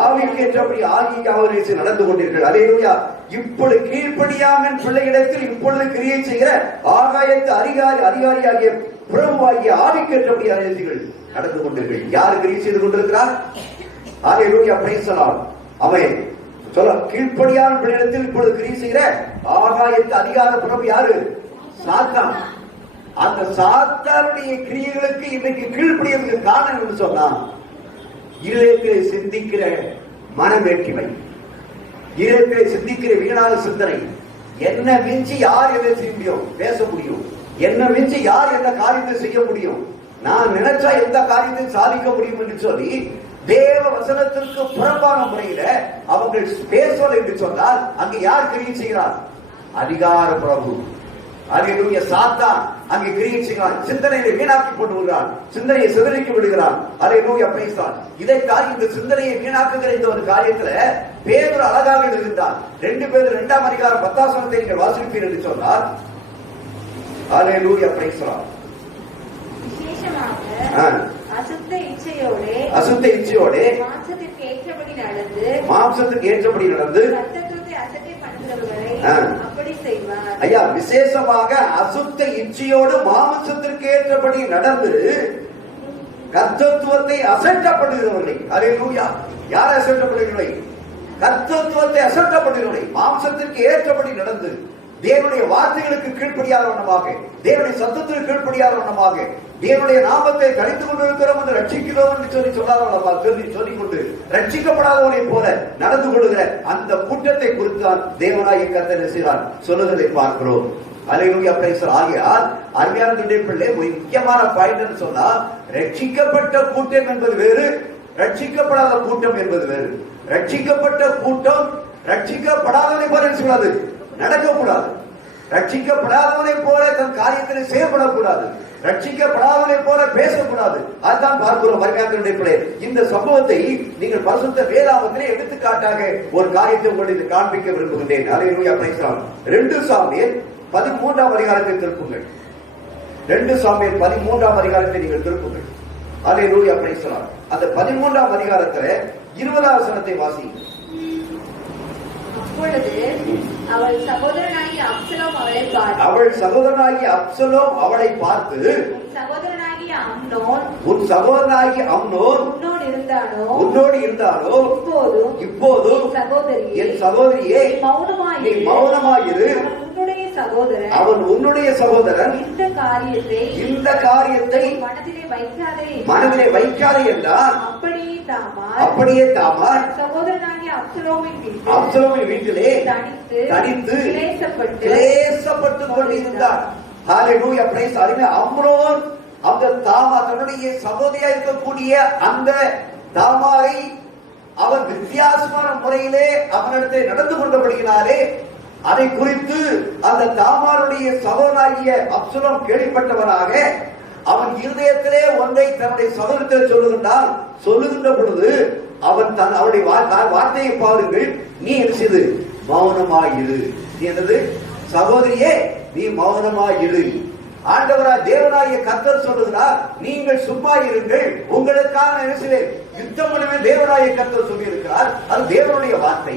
ஆவிக்கு ஏற்றபடி ஆகிய அவர்கள் நடந்து கொண்டீர்கள். அல்லேலூயா. இப்பொழுது கீழ்ப்படியாவின் பிள்ளைகளிடத்தில் இப்பொழுது கிரியை செய்கிற ஆகாயத்து அதிகாரியாகிய பிரபுவாகிய ஆவிக்கு ஏற்றபடி அரசிகள் நடந்து கொண்டீர்கள். யாரு கிரியை செய்து கொண்டிருக்கிறார்? அல்லேலூயா, பிரைஸ் தி லார்ட். அவன் சொல்ல, கீழ்ப்படியான பிள்ளைகளிடத்தில் இப்பொழுது கிரியை செய்கிற ஆகாயத்து அதிகார பிரபு யாரு? சாத்தான். அந்த சாத்தானுடைய கிரியைகளுக்கு இன்னைக்கு கீழ்ப்படியதுக்கு காரணம் என்று சொன்னா, இதயத்திலே சிந்திக்கிற மனவேட்கிமை, இதயத்திலே சிந்திக்கிற வீணான சிந்தனை. என்ன மிஞ்சி யார் எதை செய்ய முடியும்? பேச முடியும். என்ன மிஞ்சி யார் எந்த காரியத்தை செய்ய முடியும்? நான் நினைச்சா எந்த காரியத்தை சாதிக்க முடியும் என்று சொல்லி தேவ வசனத்திற்கு புறம்பான முறையில அவர்கள் பேசுவது என்று சொன்னால் அங்கு யார் கிரியை செய்கிறார்? அதிகார பிரபு. அல்லேலூயா. சாத்தான் அங்கே கிரியை செய்கிறான். சிந்தனையை வீணாக்கி போட்டு விடுகிறான், சிந்தனையை சிதறிக்கி விடுகிறான். அல்லேலூயா, பிரைஸ் தி லார்ட். இதைத்தான் இந்த சிந்தனையை வீணாக்குகிற இந்த ஒரு காரியத்துல பேதுரு அழகாக எழுதுகிறார். 2 பேர் 2ஆம் அதிகாரம் 10ஆம் வசனத்தை நீங்கள் வாசிப்பீர் என்று சொன்னார். அல்லேலூயா, பிரைஸ் தி லார்ட். அசுத்த இச்சையோடு மாம்சத்துக்கு ஏற்றபடி நடந்து ஐயா, விசேஷமாக அசுத்த இச்சையோடு மாம்சத்திற்கு ஏற்றபடி நடந்து கர்த்தத்துவத்தை அசட்டப்படுகிறவர்களை. அல்லேலூயா. யார் அசட்டப்படுகிறவர்களை? கர்த்தத்துவத்தை அசட்டப்படுகிறவர்களை. மாம்சத்திற்கு ஏற்றபடி நடந்து தேவனுடைய வார்த்தைகளுக்கு கீழ்ப்படியாத வண்ணமாக, தேவனுடைய சத்தத்திற்கு கீழ்ப்படியாத வண்ணமாக, தேவனுடைய நாமத்தை கழித்துக் கொண்டிருக்கிறோம் என்று ரட்சிக்கிறோம் என்று சொல்லிக் கொண்டு ரட்சிக்கப்படாதவனை போல நடந்து கொள்கிற அந்த கூட்டத்தை குறித்தான் தேவனாகிய கர்த்தர் செய்கிறார் சொல்லுவதை பார்க்கிறோம். அல்லேலூயா, பிரைஸ் தி லார்ட். ஆகையால் அருமையான பிள்ளை, முக்கியமான பாயிண்ட் சொன்னா, ரட்சிக்கப்பட்ட கூட்டம் என்பது வேறு, ரட்சிக்கப்படாத கூட்டம் என்பது வேறு. ரட்சிக்கப்பட்ட கூட்டம் ரட்சிக்கப்படாதவனை போல சொல்லாது, நடக்கக்கூடாது. ரட்சிக்கப்படாதவனை போல தன் காரியத்தில் செயல்படக்கூடாது, ரட்சிக்கப்படாதவனை போல பேசக்கூடாது. அதுதான் பார்க்கிறோம். மரியாதை, இந்த சம்பவத்தை நீங்கள் பரிசுத்த வேதாகமத்திலே எடுத்துக்காட்டாக ஒரு காரியத்தை உங்களுக்கு காண்பிக்க விரும்புகின்றேன். அல்லேலூயா, பிரைஸ் தி லார்ட். 2 சாமுவேல் 13ஆம் அதிகாரத்தை திருப்புங்கள். 2 சாமுவேல் 13ஆம் அதிகாரத்தை நீங்கள் திருப்புங்கள். அல்லேலூயா, பிரைஸ் தி லார்ட். அந்த 13ஆம் அதிகாரத்தில் 20வது வசனத்தை வாசிங்க. அப்பொழுது அவள் சகோதரனாகிய அப்சலோம் அவளை பார்த்து அவள் சகோதரனாகிய அப்சலோம் அவளை பார்த்து சகோதரனாகிய அம்னோன் உன் சகோதரனாகிய அம்னோன் உன்னோடு இருந்தானோ இப்போது என் சகோதரியே நீ மௌனமாயிரு, அவன் உன்னுடைய சகோதரன், இந்த காரியத்தை மனதிலே வைக்காதே என்றார். அப்படியே தாமார் அப்சலோமின் வீட்டிலே தனித்து கிளேசப்பட்டுக் கொண்டிருந்தார். ஹல்லேலூயா, பிரைஸ் ஹalleluya. அம்னோன் அந்த தாமார் தன்னுடைய சகோதரியா இருக்கக்கூடிய அந்த தாமாரை அவன் வித்தியாசமான முறையிலே அவனிடத்தை நடந்து கொண்டபடியினாலே அதை குறித்து அந்த தாமாருடைய சகோதரனாகிய அப்சலோம் கேள்விப்பட்டவனாக அவன் இருதயத்திலே ஒன்றை தன்னுடைய சகோதரத்தில் சொல்லுகின்ற பொழுது அவன் அவருடைய வார்த்தையை பாருங்கள், நீ என்ன செய்து மௌனமாயிரு. என்னது சகோதரியே, நீ மௌனமாயிரு. ஆண்டவரா தேவனாகிய கர்த்தர் சொல்லுகிறார், நீங்கள் சும்மா இருங்கள், உங்களுக்காக என்ன செய்வேன், யுத்தம் பண்ணுவேன். தேவனாகிய கர்த்தர் சொல்லி இருக்கிறார், அது தேவனுடைய வார்த்தை.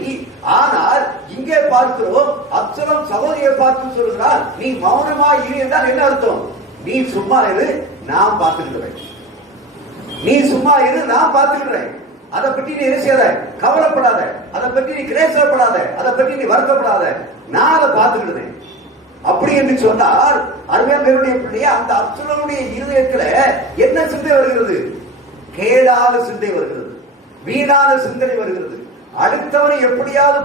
ஆனால் இங்கே பார்க்கிறோம், அப்சலோம் சகோதரியை பார்த்து சொல்லுகிறார், நீ மௌனமாயிரு என்றால் என்ன அர்த்தம்? நீ சும்மா இரு, நான் பார்த்துக்கிறேன். நீ சும்மா இரு, நான் பார்த்துக்கிறேன். அதை பற்றி நீ என்ன செய்யாத, கவலைப்படாத. அதை பற்றி நீ கிளேசப்படாத. அதை பற்றி நீ வருத்தப்படாத. நான் அதை பார்த்துக்கிறேன். அப்படி என்று சொன்னால் அருமையான பிள்ளைய அந்த அப்சலோமுடைய இருதயத்துல என்ன சிந்தை வருகிறது? கேடான சிந்தை வருகிறது, வீணான சிந்தனை வருகிறது. அடுத்தவரை எப்படியாவது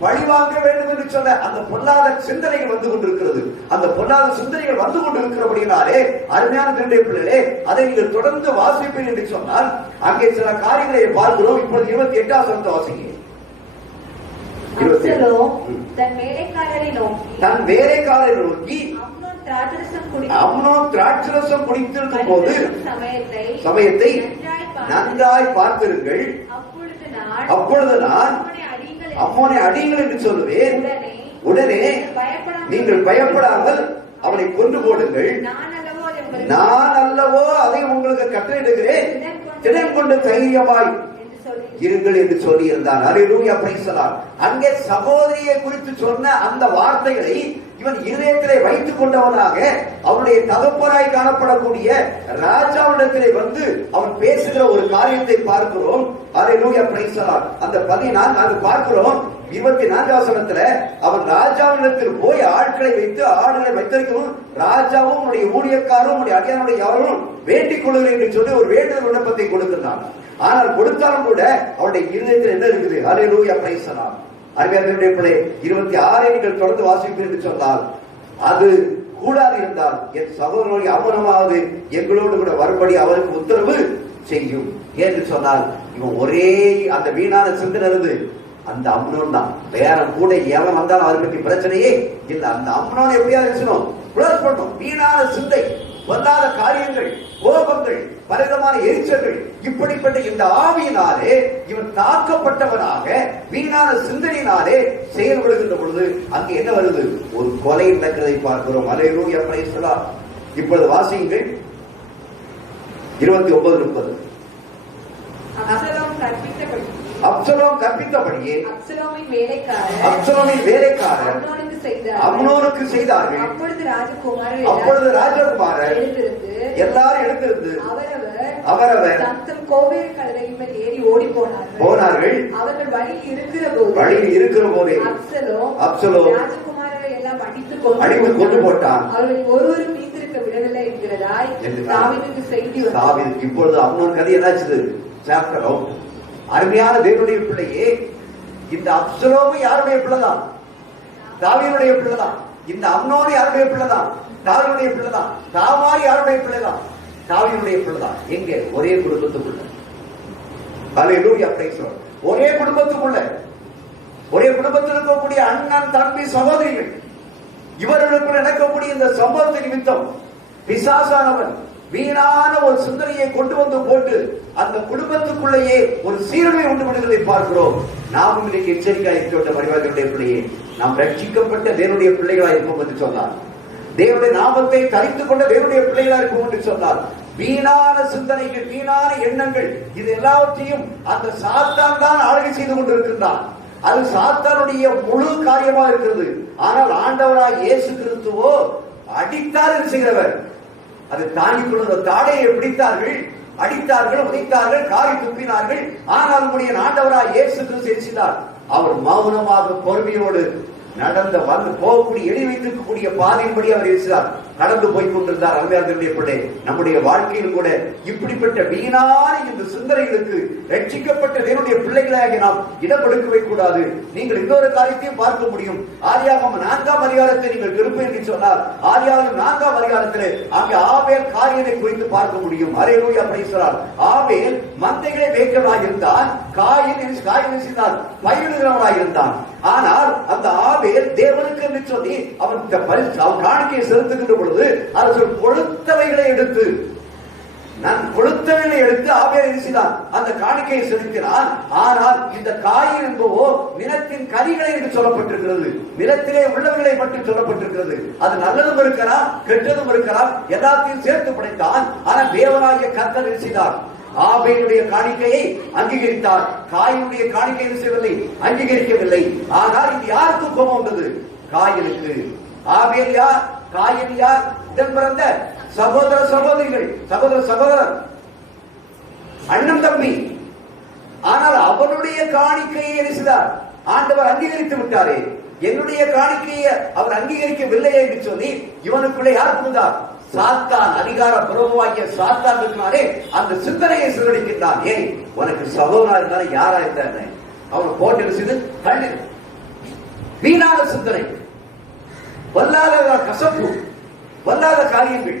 பழி வாங்க வேண்டும் என்று சொல்ல அந்த பொல்லாத சிந்தனைகள் வந்து கொண்டிருக்கிறது. அந்த பொல்லாத சிந்தனைகள் வந்து கொண்டிருக்கிறபடினாலே அருமையான பிள்ளைகளே, அதை நீங்கள் தொடர்ந்து வாசிப்பீர்கள் என்று சொன்னால் அங்கே சில காரியங்களை பார்க்கிறோம். இப்பொழுது 28வது வசனத்தை வாசிங்க. தன் வேலைக்காரரை நோக்கி அம்னோன் திராட்சரசம் குடித்திருக்கும் போது சமயத்தை நன்றாய் பார்த்திருங்கள், அப்பொழுது நான் அம்மோனை அடியுங்கள் என்று சொல்லுவேன். உடனே நீங்கள் பயப்படாமல் அவனை கொண்டு போடுங்கள், நான் அல்லவோ அதை உங்களுக்கு கட்டளையிடுகிறேன், திடம் கொண்டு தைரியமாய் இருங்கள் என்று சொல்லி இருந்தார். ஹல்லேலூயா, பிரைஸ் தி லார்ட். அங்கே சகோதரியை குறித்து சொன்ன அந்த வார்த்தைகளை இவன் இதயத்திலே வைத்துக் கொண்டவனாக அவனுடைய தகப்பனாய் காணப்படக்கூடிய ராஜாவிடத்திலே வந்து அவன் பேசுகிற ஒரு காரியத்தை பார்க்கிறோம். ஹல்லேலூயா, பிரைஸ் தி லார்ட். அந்த 14 பார்க்கிறோம். 24வது வசனத்துல அவன் ராஜாவிடத்தில் போய் ஆட்களை வைத்து ஆடுகளை வைத்திருக்கவும் ராஜாவும் உடைய ஊழியக்காரும் உடைய அடியானுடைய யாரும் வேண்டிக் கொள்ளுங்கள் என்று சொல்லி ஒரு வேண்டுதல் விண்ணப்பத்தை கொடுத்திருந்தான். ஆனால் கொடுத்தாலும் கூட அவருடைய இருதயத்தில் என்ன இருக்குது? ஹல்லேலூயா, பிரைஸ் தி லார்ட். அருமையானவர்களே, 26 நீங்கள் தொடர்ந்து வாசிப்பீர்கள் என்று சொன்னால் அது கூடாது இருந்தால் என் சகோதரனுடைய அவமானமாவது எங்களோடு கூட வரும்படி அவருக்கு உத்தரவு செய்யும் என்று சொன்னால் இவன் ஒரே அந்த வீணான சிந்தனை இருந்து அந்த அம்னோன் தான். வேற கூட எவன் வந்தாலும் அதை பற்றி பிரச்சனையே இல்ல. அந்த அம்னோன் எப்படியாவது இருக்கணும், க்ளோஸ் பண்ணணும். வீணான சிந்தை, வந்தாத காரியங்கள், கோபங்கள், பலவிதமான எரிச்சல்கள், இப்படிப்பட்ட இந்த ஆவியினாலே இவன் தாக்கப்பட்டவனாக வீணான சிந்தனையினாலே செயல்படுகின்ற பொழுது அங்கு என்ன வருது? ஒரு கொலை நடக்கிறதை பார்க்கிறோம். ஹல்லேலூயா, பிரைஸ் தி லார்ட். இப்பொழுது வாசியுங்கள் 29-30. அப்சலோம் கற்பித்தபடியே அப்சலோமின் வேலைக்காரர் அம்னோனுக்கு செய்தார்கள். அப்பொழுது ராஜகுமாரர் எல்லாரும் எடுத்திருந்து அவரவர் கோவேறு கழுதையின் மேல் ஏறி ஓடி போனார்கள். அவர்கள் வழியில் இருக்கிற போதே அப்சலோம் ராஜகுமாரரை எல்லாம் அடித்து கொண்டு போட்டான். அவர்கள் ஒருவரும் மீந்திருக்க விடவில்லை என்கிறதாய் தாவீதுக்கு செய்தி வந்தது. இப்பொழுது அம்னோன் கதை என்னாச்சு? Chapter out. அருமையான தேவனுடைய பிள்ளையே, இந்த அப்சலோம் யாருடைய பிள்ளைதான்? தாவீதுடைய பிள்ளைதான். இந்த அம்னோன் யாருடைய பிள்ளைதான்? தாவீதுடைய பிள்ளைதான். தாமார் யாருடைய பிள்ளைதான்? தாவீதுடைய பிள்ளைதான். எங்க? ஒரே குடும்பத்துக்குள்ள. ஹல்லேலூயா, பிரைஸ் தி லார்ட். ஒரே குடும்பத்துக்குள்ள, ஒரே குடும்பத்தில் இருக்கக்கூடிய அண்ணன், தம்பி, சகோதரிகள், இவர்களுக்குள் நடக்கக்கூடிய இந்த சம்பவத்தை நிமித்தம் பிசாசானவன் வீணான ஒரு சிந்தனையை கொண்டு வந்து போட்டு அந்த குடும்பத்துக்குள்ளேயே ஒரு சீரமை உண்டு பண்ணுவதை பார்க்கிறோம். நாமும் இன்றைக்கு எச்சரிக்கையாக இருக்க மரியாதையுடைய பிள்ளையே, நாம் ரட்சிக்கப்பட்ட தேவனுடைய பிள்ளைகளாக இருப்போம் என்று சொன்னார். தேவனுடைய நாமத்தை தரித்துக் கொண்ட தேவனுடைய பிள்ளைகளாக இருப்போம் என்று சொன்னார். வீணான சிந்தனைகள், வீணான எண்ணங்கள், இது எல்லாவற்றையும் அந்த சாத்தான் தான் ஆளுகை செய்து கொண்டிருக்கின்றான். அது சாத்தானுடைய முழு காரியமா இருக்கிறது. ஆனால் ஆண்டவராய் இயேசு கிறிஸ்துவோ அடித்தார் செய்கிறவர். அது தாங்கிக் கொள்ளுகிற தாடையை பிடித்தார்கள், அடித்தார்கள், உதைத்தார்கள், காரி துப்பினார்கள். ஆனால் நம்முடைய ஆண்டவராய் இயேசு கிறிஸ்து செய்தார். அவர் மௌனமாக பொறுமையோடு நடந்த வந்து போகக்கூடிய எளி வைத்திருக்கக்கூடிய பாதையின்படி அவர் இருக்கிறார், கடந்து போய் கொண்டிருந்தார். அருமையானவர்களே, பிள்ளை, நம்முடைய வாழ்க்கையில் கூட இப்படிப்பட்ட வீணான இந்த சிந்தனைகளுக்கு ரட்சிக்கப்பட்ட தேவனுடைய பிள்ளைகளாக நாம் இடம் கொடுக்கவே கூடாது. நீங்கள் இன்னொரு காரியத்தையும் பார்க்க முடியும். ஆதியாகமம் 4ஆம் அதிகாரத்தை நீங்கள் திருப்பி என்று சொன்னால், ஆதியாகமம் 4ஆம் அதிகாரத்தில் அங்கே ஆபேல் காரியத்தை குறித்து பார்க்க முடியும். அல்லேலூயா, பிரைஸ் தி லார்ட். ஆபேல் மந்தைகளை மேய்க்கிறவனாக இருந்தான், காயின் செய்தான், பயிரிடுகிறவனாக இருந்தான். ஆனால் அந்த ஆபேல் தேவனுக்கு என்று சொல்லி அவன் காணிக்கையை செலுத்துகின்ற பொழுது அவர்கள் கொழுத்தவைகளை எடுத்து ஆபேல் செய்தான், அந்த காணிக்கையை செலுத்தினான். ஆனால் இந்த காயின் என்பவோ நிலத்தின் கனிகளை என்று சொல்லப்பட்டிருக்கிறது, நிலத்திலே உள்ளவைகளை மட்டும் சொல்லப்பட்டிருக்கிறது. அது நல்லதும் இருக்கலாம், கெட்டதும் இருக்கலாம், எல்லாத்தையும் சேர்த்து படைத்தான். ஆனால் தேவனாகிய கர்த்தர் செய்தார், ஆபேலுடைய காணிக்கையை அங்கீகரித்தார், காயினுடைய காணிக்கை செய்யவில்லை, அங்கீகரிக்கவில்லை. ஆனால் இது யாருக்கு கோபம் வந்தது? காயினுக்கு. ஆபேல் யார், காயின் யார்? உடன் பிறந்த சகோதர சகோதரிகள், சகோதரர், அண்ணன் தம்பி. ஆனால் அவனுடைய காணிக்கையை செய்தார், ஆண்டவர் அங்கீகரித்து விட்டாரே. என்னுடைய காணிக்கையை அவர் அங்கீகரிக்கவில்லை என்று சொல்லி இவனுக்குள்ளே யார் புகுந்தார்? சாத்தான், அதிகார பிரபுவாகிய சாத்தான் இருக்கிறாரே, அந்த சிந்தனையை சிதறடிக்கின்றான். ஏன், உனக்கு சகோதரா இருந்தாலும் யாரா இருந்தாரு அவனை போட்டு செய்து தள்ளி. வீணான சிந்தனை, வல்லாத கசப்பு, வல்லாத காரியங்கள்,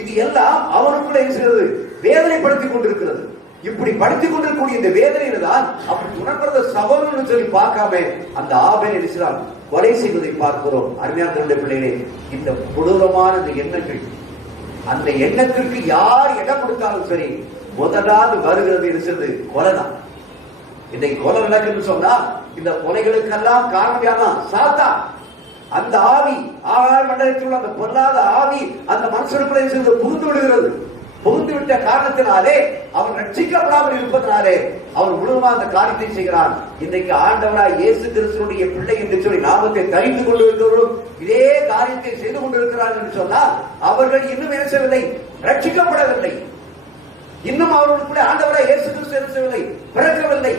இது எல்லாம் அவனுக்குள்ள இருக்கிறது, வேதனைப்படுத்திக் கொண்டிருக்கிறது. இப்படி படித்துக் கொண்டிருக்கக்கூடிய இந்த வேதனையில தான் அப்படி உணர்ந்த சகோதரன் சொல்லி பார்க்காம அந்த ஆபேல் இஸ்லாம் கொலை செய்வதை பார்க்கிறோம். அருமையான பிள்ளைகளே, இந்த கொடூரமான இந்த எண்ணங்கள், அந்த எண்ணத்திற்கு யார் இடம் கொடுத்தாலும் சரி, முதலாவது வருகிறது இருக்கிறது கொலைதான். இன்னைக்கு கொலை நடக்குன்னு சொன்னா இந்த கொலைகளுக்கெல்லாம் காரணம் யாரா? சாத்தான். அந்த ஆவி, ஆகாய மண்டலத்தில் உள்ள அந்த பொல்லாத ஆவி அந்த மனுஷனுக்குள்ளே புகுந்து விடுகிறது. புகுந்து விட்ட காரணத்தினாலே அவன் ரட்சிக்கப்படாமல் இருப்பதனாலே அவன் முழுவதும் அந்த காரியத்தை செய்கிறான். இன்றைக்கு ஆண்டவராய் இயேசு கிறிஸ்துவினுடைய பிள்ளை என்று சொல்லி நாமத்தை தரித்து கொண்டிருக்கிறோம், இதே காரியத்தை செய்து கொண்டிருக்கிறார்கள் என்று சொன்னால் அவர்கள் இன்னும் என்ன செய்யவில்லை? ரட்சிக்கப்படவில்லை. இன்னும் அவர்களுக்குள்ளே ஆண்டவராய் இயேசு கிறிஸ்து என்ன செய்யவில்லை? பிறக்கவில்லை.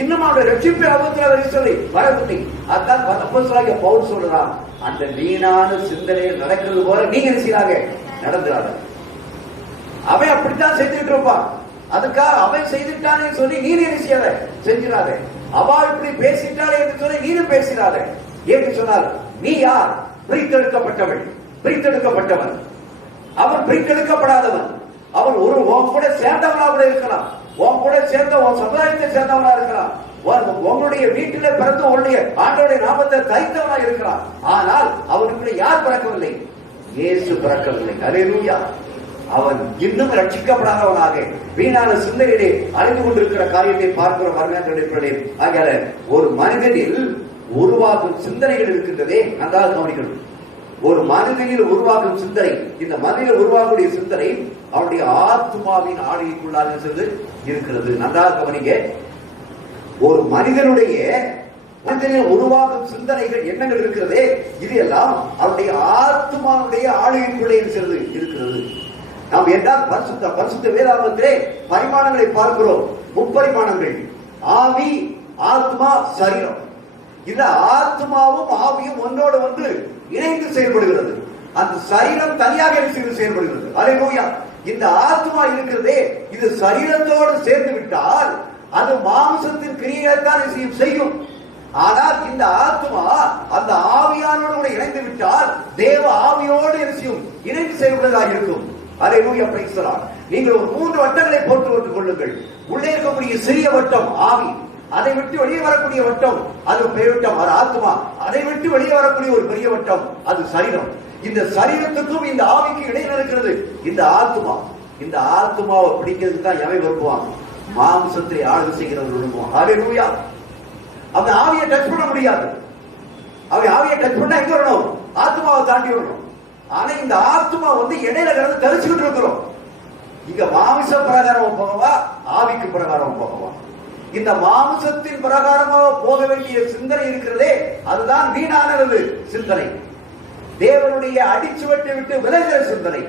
இன்னும் அவருடைய ரட்சிப்பை அவர்கள் வரவில்லை. அதான் அப்போஸ்தலனாகிய பவுல் சொல்றான், அந்த வீணான சிந்தனையில் நடக்கிறது போல நீங்க என்ன செய்யறாங்க? நடந்துறாங்க. அவன் அப்படித்தான் செஞ்சுட்டு இருப்பான். அதுக்காக அவன் செய்துட்டானே சொல்லி நீ என்ன செய்யாத? செஞ்சிடாத. அவள் இப்படி பேசிட்டாளே என்று சொல்லி நீனும் பேசிடாத. ஏன்னு சொன்னால் நீ யார்? பிரித்தெடுக்கப்பட்டவள், பிரித்தெடுக்கப்பட்டவன். அவன் பிரித்தெடுக்கப்படாதவன். அவன் ஒரு உன் கூட சேர்ந்தவனா கூட இருக்கலாம், உன் கூட சேர்ந்த உன் சமுதாயத்தை சேர்ந்தவனா இருக்கலாம், உங்களுடைய வீட்டிலே பிறந்து உன்னுடைய ஆண்டவருடைய நாமத்தை தரித்தவனா இருக்கிறான். ஆனால் அவனுக்குள்ள யார் பிறக்கவில்லை? இயேசு பிறக்கவில்லை. அல்லேலூயா. அவன் இன்னும் ரட்சிக்கப்படாதவனாக வீணான சிந்தனையிலே அழிந்து கொண்டிருக்கிற காரியத்தை பார்க்கிற மரணத்திலே. ஆகையால ஒரு மனிதனில் உருவாகும் சிந்தனைகள் இருக்கின்றதே, நன்றாக கவனிக்கணும். ஒரு மனிதனில் உருவாகும் சிந்தனை, இந்த மனிதனில் உருவாகக்கூடிய சிந்தனை அவருடைய ஆத்மாவின் ஆளுகைக்குள்ளாக இருக்கிறது. நன்றாக கவனிக்க. ஒரு மனிதனுடைய உருவாகும் சிந்தனைகள், எண்ணங்கள் இருக்கிறதே, இது எல்லாம் அவருடைய ஆத்மாவுடைய ஆளுகைக்குள்ளே இருக்கிறது. நாம் என்றால் பரிசுத்த வேதாகமத்திலே பரிமாணங்களை பார்க்கிறோம். முப்பரிமாணங்கள்: ஆவி, ஆத்மா, சரீரம். இந்த ஆத்மாவும் ஆவியும் ஒன்றோடு ஒன்று இணைந்து செயல்படுகிறது. அந்த சரீரம் தனியாக செயல்படுகிறது. அல்லேலூயா. இந்த ஆத்மா இருக்கிறதே, இது சரீரத்தோடு சேர்ந்து விட்டால் அது மாம்சத்தின் கிரியையைத்தான் செய்யும். ஆனால் இந்த ஆத்மா அந்த ஆவியானோடு இணைந்து விட்டால் தேவ ஆவியோடு இணைந்து செயல்படுவதாக இருக்கும். அல்லேலூயா, பிரைஸ் தி லார்ட். நீங்கள் ஒரு 3 வட்டங்களை போட்டுக் கொள்ளுங்கள். உள்ளே இருக்கக்கூடிய சிறிய வட்டம் ஆவி, அதை விட்டு வெளியே வரக்கூடிய வட்டம் அது பெருவட்டம், அது ஆத்மா. அதை விட்டு வெளியே வரக்கூடிய ஒரு பெரிய வட்டம் அது சரீரம். இந்த சரீரத்துக்கும் இந்த ஆவிக்கு இடையில் இருக்கிறது இந்த ஆத்மா. இந்த ஆத்மாவை பிடிக்கிறதுக்கு தான் எவை விரும்புவான்? மாம்சத்தை ஆளுகை செய்கிறவர் விரும்புவான். அல்லேலூயா. அந்த ஆவியை டச் பண்ண முடியாது. அவன் ஆவியை டச் பண்ணா எங்க வரணும்? ஆத்மாவை தாண்டி வரணும். ஆனா இந்த ஆத்மா இடையில கிடந்து தரிச்சுக்கிட்டு இருக்கிறோம். இங்க மாமிச பிரகாரம் போகவா, ஆவிக்கு பிரகாரம் போகவா? இந்த மாமிசத்தின் பிரகாரமாக போக வேண்டிய சிந்தனை இருக்கிறதே, அதுதான் வீணானது சிந்தனை. தேவனுடைய அடிச்சுவட்டை விட்டு விலகிற சிந்தனை,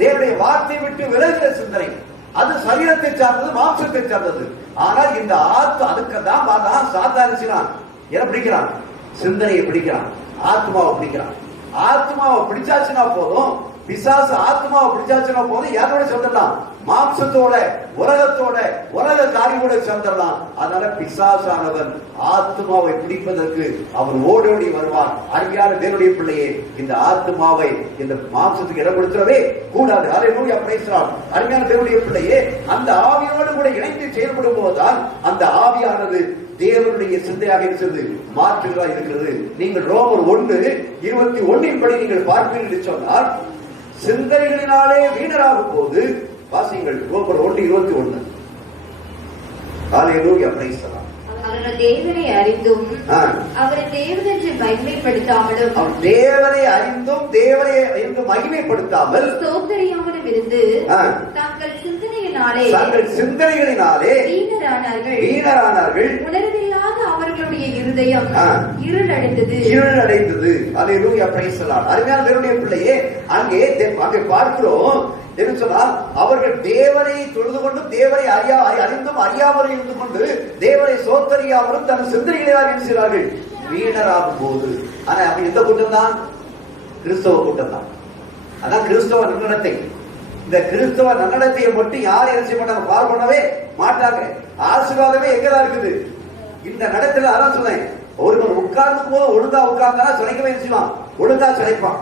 தேவனுடைய வார்த்தை விட்டு விலகிற சிந்தனை, அது சரீரத்தை சார்ந்தது, மாம்சத்தை சார்ந்தது. ஆனால் இந்த அதுக்கு தான் சாத்தாரிச்சான். என்ன பிடிக்கிறான்? சிந்தனையை பிடிக்கிறான், ஆத்மாவை பிடிக்கிறான். ஆத்மாவை பிடிச்சாச்சுன்னா போதும், பிசாசு ஆத்மாவை பிடிச்சாச்சுன்னா போதும், யாரோட சேர்ந்துடலாம்? மாம்சத்தோட, உலகத்தோட, உலக காரியோட சேர்ந்துடலாம். அதனால பிசாசானவன் ஆத்மாவை பிடிப்பதற்கு அவன் ஓடோடி வருவான். அருமையான தேவனுடைய பிள்ளையே, இந்த ஆத்மாவை இந்த மாம்சத்துக்கு இடப்படுத்தவே கூடாது. ஹல்லேலூயா, பிரைஸ் தி லார்ட். அருமையான தேவனுடைய பிள்ளையே, அந்த ஆவியோடு கூட இணைந்து செயல்படும் போதுதான் அந்த ஆவியானது தேவனுடைய சிந்தையாக இருக்கிறது, மாற்றுகளாக இருக்கிறது. நீங்கள் ரோமர் 1:21 படி நீங்கள் பார்ப்பீர்கள் என்று சொன்னால், சிந்தனைகளினாலே வீணராகும் போது, வாசிங்கள் ரோமர் 1:21. ஹல்லேலூயா, பிரைஸ் தி லார்ட். அவர்கள் தேவனை அறிந்தும் அவரை தேவனென்று மகிமைப்படுத்தாமலும், தேவனை அறிந்தும் தேவனை என்று மகிமைப்படுத்தாமல் ஸ்தோத்திரியாமலும் இருந்து தங்கள் சிந்தனைகளினாலே வீணரானார்கள். உணர்வில்லாத அவர்களுடைய இருதயம் இருளடைந்தது. ஹல்லேலூயா, பிரைஸ் தி லார்ட். அருமையான தேவனுடைய பிள்ளையே, அங்கே பார்க்கிறோம் என்று சொன்னால், அவர்கள் தேவனை தொழுது கொண்டு தேவனை அறிந்தும் அறியாமல் இருந்து கொண்டு தேவனை சோத்தறியாமலும் தன் சிந்தனைகளாக இருக்கிறார்கள், வீணராகும் போது. ஆனா அப்படி எந்த கூட்டம் தான்? கிறிஸ்தவ கூட்டம் தான். அதான் கிறிஸ்தவ நன்னடத்தை. இந்த கிறிஸ்தவ நன்னடத்தையை மட்டும் யாரும் என்ன செய்ய மாட்டாங்க? ஃபாலோ பண்ணவே மாட்டாங்க. ஆசீர்வாதமே எங்கதான் இருக்குது? இந்த நடத்துல. அதான் சொன்னேன், ஒருவன் உட்கார்ந்து போது ஒழுங்கா உட்கார்ந்தா சிலைக்கவே செய்வான், ஒழுங்கா சிலைப்பான்.